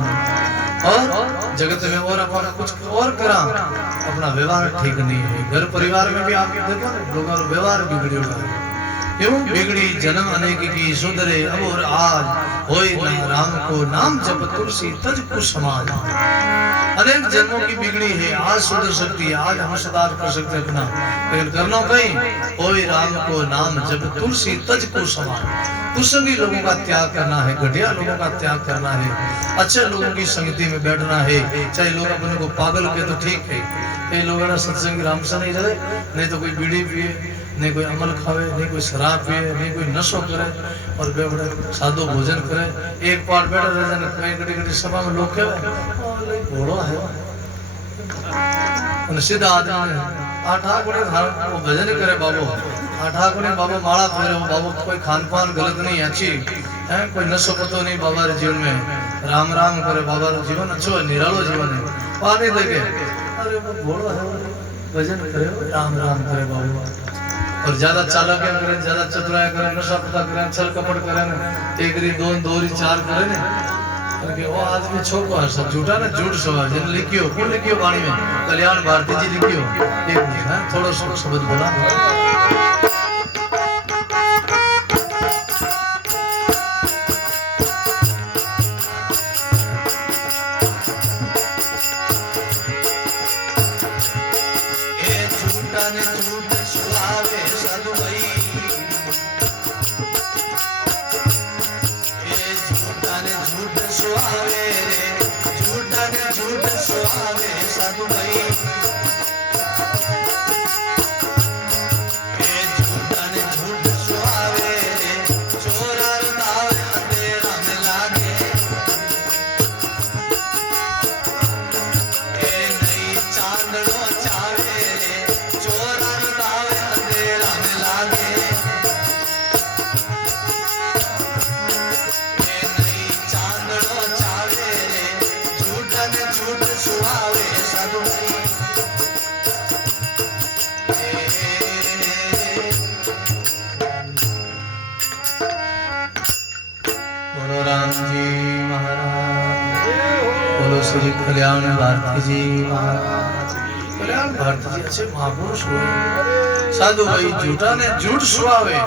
और जगत में और अपना कुछ और करा, अपना व्यवहार ठीक नहीं है। घर परिवार में भी आप देखो लोगों का व्यवहार बिगड़े हुआ है। क्यों बिगड़ी जन्म अनेक की सुधरे अब और आज होई ना राम को नाम जप तुलसी तज को समाज। अनेक जन्मों की बिगड़ी है, आज सुधर सकती है, आज हम सुधार कर सकते हैं अपना, लेकिन करना कहीं होई राम को नाम जप तुलसी तज को समाज। कुसंगी लोगों का त्याग करना है, घटिया लोगों का त्याग करना है, अच्छे लोगों की संगति में बैठना है। चाहे लोग अपने को पागल के तो ठीक है, कई लोग सत्संग राम से नहीं रहे, नहीं तो कोई बीड़ी पिए, नहीं कोई अमल खावे, नहीं कोई शराब पिए, नहीं कोई नशो करे और बेवड़े सादो भोजन करे। एक पार बैठा रह जाने कहीं घड़ी घड़ी सभा में लोग कहे घोड़ो है सीधा आदमी आ ठाकुर वो भजन करे बाबू, आ ठाकुर बाबू माला फेरे बाबू, कोई खान पान गलत नहीं अच्छी है, कोई नशो पतो नहीं बाबा जीवन में, राम राम करे बाबा जीवन अच्छो है, निरालो जीवन है। पानी देखे अरे वो घोड़ो है भजन करे राम राम करे बाबू। और ज्यादा चालाक करे, ज्यादा चतुराई करे, नशा पता करे, छल कपट करे, एकरी दोन दोरी चार करे ने कि वो आदमी छोको है सब झूठा ना झूठ सवा जिन लिखियो कौन लिखियो वाणी में कल्याण भारती जी लिखियो एक है थोड़ा सा शब्द बोला ए झूठा ने झूठ सुहावे साधु भाई, सुहावे रे झूठा ने झूठ सुहावे साधु भाई, ए झूठा ने झूठ सुहावे रे चोरा दावे अंधेरा में लागे, ए नहीं चांदड़ो चावे रे चोरा दावे अंधेरा में लागे, सुहावे साधु भाई। बोलो राम जी महाराज, बोलो श्री कल्याण भारती जी महाराज। कल्याण भारती जी अच्छे महापुरुष हुए साधु भाई। झूठा ने झूठ सुहावे,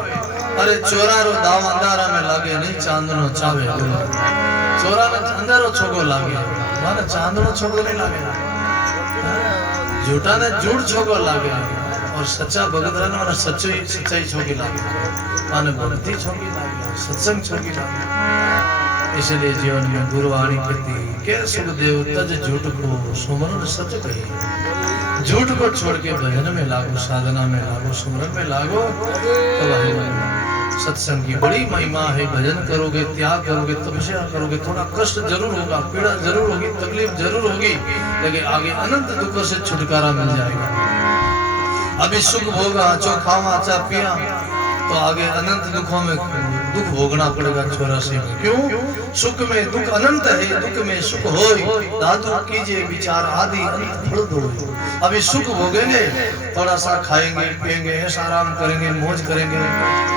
अरे चोरा रो दाव अंधारा में लागे, नहीं चांदनो चावे। चोरा ने अंधारो छोगो लागे, माने चांदनो छोगो नहीं लागे। झूठा ने झूठ छोगो लागे और सच्चा भगत रहने वाला सच्चाई छोगी लागे, माने भक्ति छोगी लागे, सत्संग छोगी लागे। इसलिए जीवन में गुरुवाणी कहती के सुखदेव तज झूठ को सुमरन सच कही। झूठ को छोड़ के भजन में लागो, साधना में लागो, सुमरन में लागो तो भाई सत्संग की बड़ी महिमा है। भजन करोगे, त्याग करोगे, तपस्या करोगे, थोड़ा कष्ट जरूर होगा, पीड़ा जरूर होगी, तकलीफ जरूर होगी, लेकिन आगे अनंत दुखों से छुटकारा मिल जाएगा। अभी सुख भोगा, चो खावा चा पिया, तो आगे अनंत दुखों में दुख भोगना पड़ेगा 84 में। क्यों? सुख में दुख अनंत है, दुख में सुख होय, दादू कीजिए विचार आदि अंत फल दो। अभी सुख भोगेंगे, थोड़ा सा खाएंगे पिएंगे, ऐसा आराम करेंगे, मौज करेंगे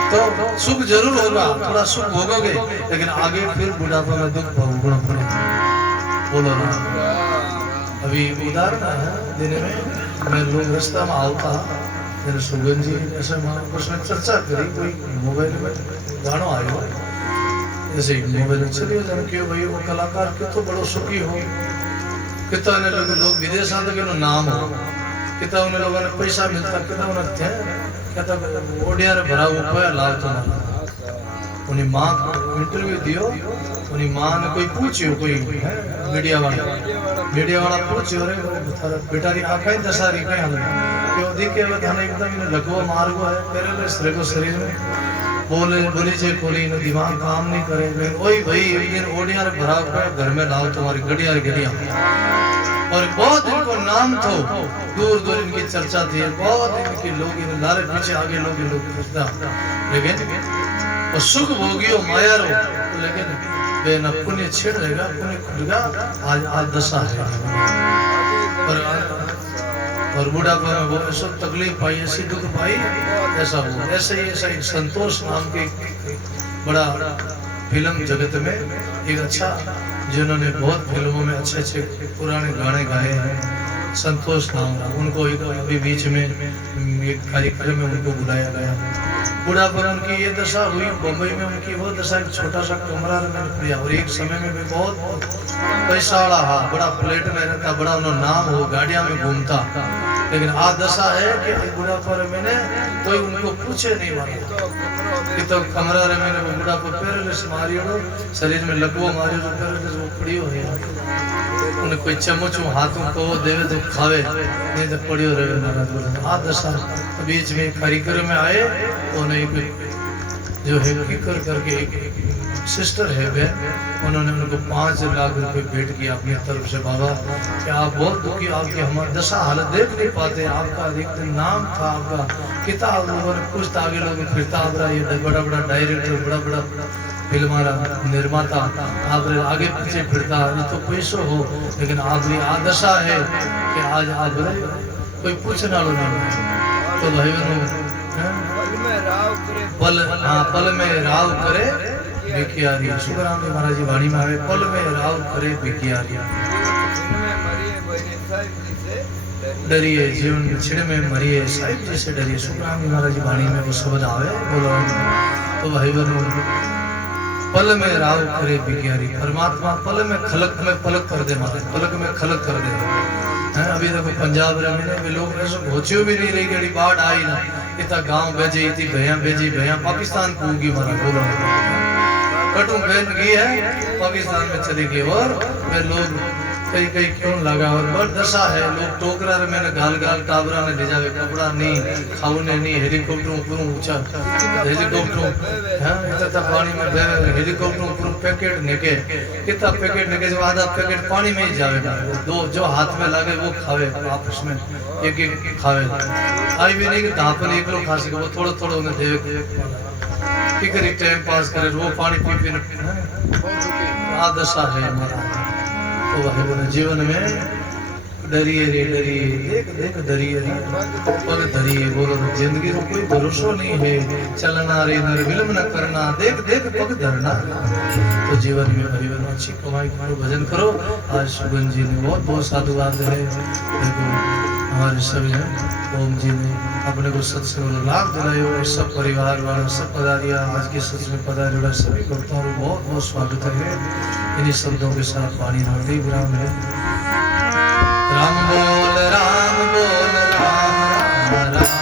तो सुख जरूर होगा, थोड़ा सुख भोगोगे, लेकिन आगे फिर बुढ़ापा में दुख भोगना पड़ेगा। बोलो ना। अभी उदाहरण है दिन में मैं लोग रास्ता में आता, मेरे सुगन जी ऐसे महापुरुष ने चर्चा करी, कोई मोबाइल में गाना आयो, ऐसे मोबाइल में चलिए जन क्यों भाई वो कलाकार कितना बड़ो सुखी हो, कितना लोग विदेश आते के नाम हो, कितना उन्हें लोगों ने पैसा मिलता, कितना उन्हें थे कहता ओडिया रे भरा हुआ लाभ तुम्हारा। उन्हें माँ को इंटरव्यू दियो, उन्हें माँ ने कोई पूछियो, कोई मीडिया वाला पूछियो रे बेटा री आंखें दसारी कहीं हाल क्यों दिखे वो थाने एकदम इन्हें लगवा मार गो है पेरे ले को शरीर में बोली जे कोली इन्हें दिमाग काम नहीं करे। ओए भाई एक दिन ओडिया रे भरा हुआ घर में लाओ तुम्हारी गड़िया और बहुत इनको नाम था, दूर दूर इनकी चर्चा थी, बहुत इनके लोग इन लारे पीछे आगे लोग पूछता, लेकिन और सुख भोगियो माया रो, लेकिन बेना पुण्य छिड़ रहेगा, पुण्य खुलेगा। आज दशा है और बुढ़ापा में वो ऐसा तकलीफ पाई, ऐसी दुख पाई, ऐसा हुआ। ऐसा ही संतोष नाम के बड़ा फिल्म जगत में एक अच्छा, जिन्होंने बहुत फिल्मों में अच्छे अच्छे पुराने गाने गाए हैं, संतोष नाम, उनको अभी बीच में एक कार्यक्रम में उनको बुलाया गया। बुढ़ापा में उनकी ये दशा हुई, बम्बई में उनकी वो दशा, एक छोटा सा कमरा मैंने लिया और एक समय में भी बहुत पैसा वाला, हाँ बड़ा फ्लैट में रहता, बड़ा उन्होंने नाम हो, गाड़ियां में घूमता, लेकिन आज दशा है कि बुढ़ापा में मैंने कोई उनको पूछे नहीं वाला। कि तो कमरा रे मैंने बुढ़ा को पैरालिस मारियो शरीर में लगवो मारियो तो पैरालिस वो पड़ियो है उन्हें कोई चम्मच हाथों को देवे तो खावे नहीं तो पड़ियो रहे महाराज बोले आ दशा बीच में कारीगर में आए उन्हें जो है किकर करके एक सिस्टर है वे उन्होंने उनको 5 लाख रुपए भेंट किया अपनी तरफ से बाबा कि आप बहुत दुखी आपकी हमारी दशा हालत देख नहीं पाते आपका एक दिन नाम था आपका किताब लोगों ने कुछ आगे लोग फिरता आप रहा ये बड़ा बड़ा डायरेक्टर बड़ा बड़ा फिल्म निर्माता आप आगे पीछे फिरता ये तो पैसो हो लेकिन आपकी आदशा है कि आज आप कोई पूछने वालों नहीं तो भाई पल में राव करे भिखियारी सुखराम जी महाराज जी वाणी में आवे पल में राव करे भिखियारी डरिए जीवन छिड़ में मरिए साहिब जी से डरिए सुखराम जी महाराज जी वाणी में वो शब्द आवे बोलो तो भाई बनो पल में राव करे भिखियारी परमात्मा पल में पलक कर दे महाराज पलक में खलक कर दे है अभी देखो पंजाब में लोग ऐसा घोचियो भी नहीं रही गड़ी बाढ़ आई ना इतना गांव भेजे इतनी भैया पाकिस्तान पहुंची मारा बोलो कटू बहन की है पाकिस्तान में चली गई और वे लोग कई क्यों लगा और बड़ दशा है लोग टोकरा रे मैंने गाल टाबरा ने ले जावे कपड़ा नहीं खाऊने नहीं हेलीकॉप्टर ऊपर ऊंचा हेलीकॉप्टर हां इतना पानी में बह हेलीकॉप्टर ऊपर पैकेट निके कितना पैकेट निके जो आधा पैकेट पानी में ही जावेगा दो जो हाथ में लगे वो खावे आपस में एक खावे आई भी नहीं कि धापन एक लोग खा सके वो थोड़ा उन्हें देवे कि करी टाइम पास करे वो पानी पी आदशा है हमारा तो वह जीवन में डरिए देख डरिए पग धरिए बोलो जिंदगी को कोई भरोसा नहीं है चलना रे नर विलंब न करना देख पग धरना तो जीवन में भाई अच्छी कमाई करो भजन करो आज सुगन जी ने बहुत साधुवाद है देखो हमारे सभी ओम जी ने अपने को सत्संग में लाभ दिलायो और सब परिवार वाला सब पधारिया आज के सत्संग में पधारे वाला सभी भक्तों को बहुत स्वागत है इन्हीं शब्दों के साथ वाणी नवदी विराम है राम बोल राम राम राम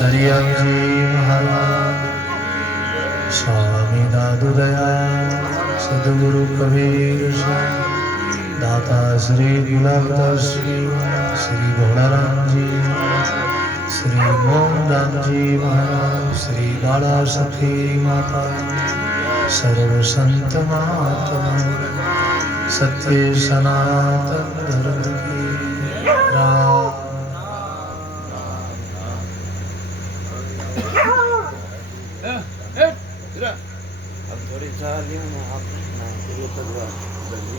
दरिया जी महाराज स्वामी दादू दया सद्गुरु कबीर सिंह, दाता श्री गुलाबदास जी, श्री भोलाराम जी, श्री मोहनदास जी महाराज, श्री बाला सखी माता, सर्व संत महात्मा, सत्य सनातन धर्म की राम। अब थोड़ी चाह लिया ना आप ये तो जल्दी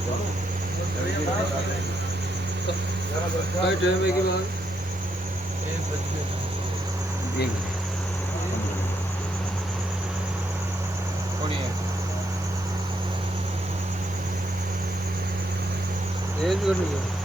भाई टाइम है कि बात कौन है ये भी कर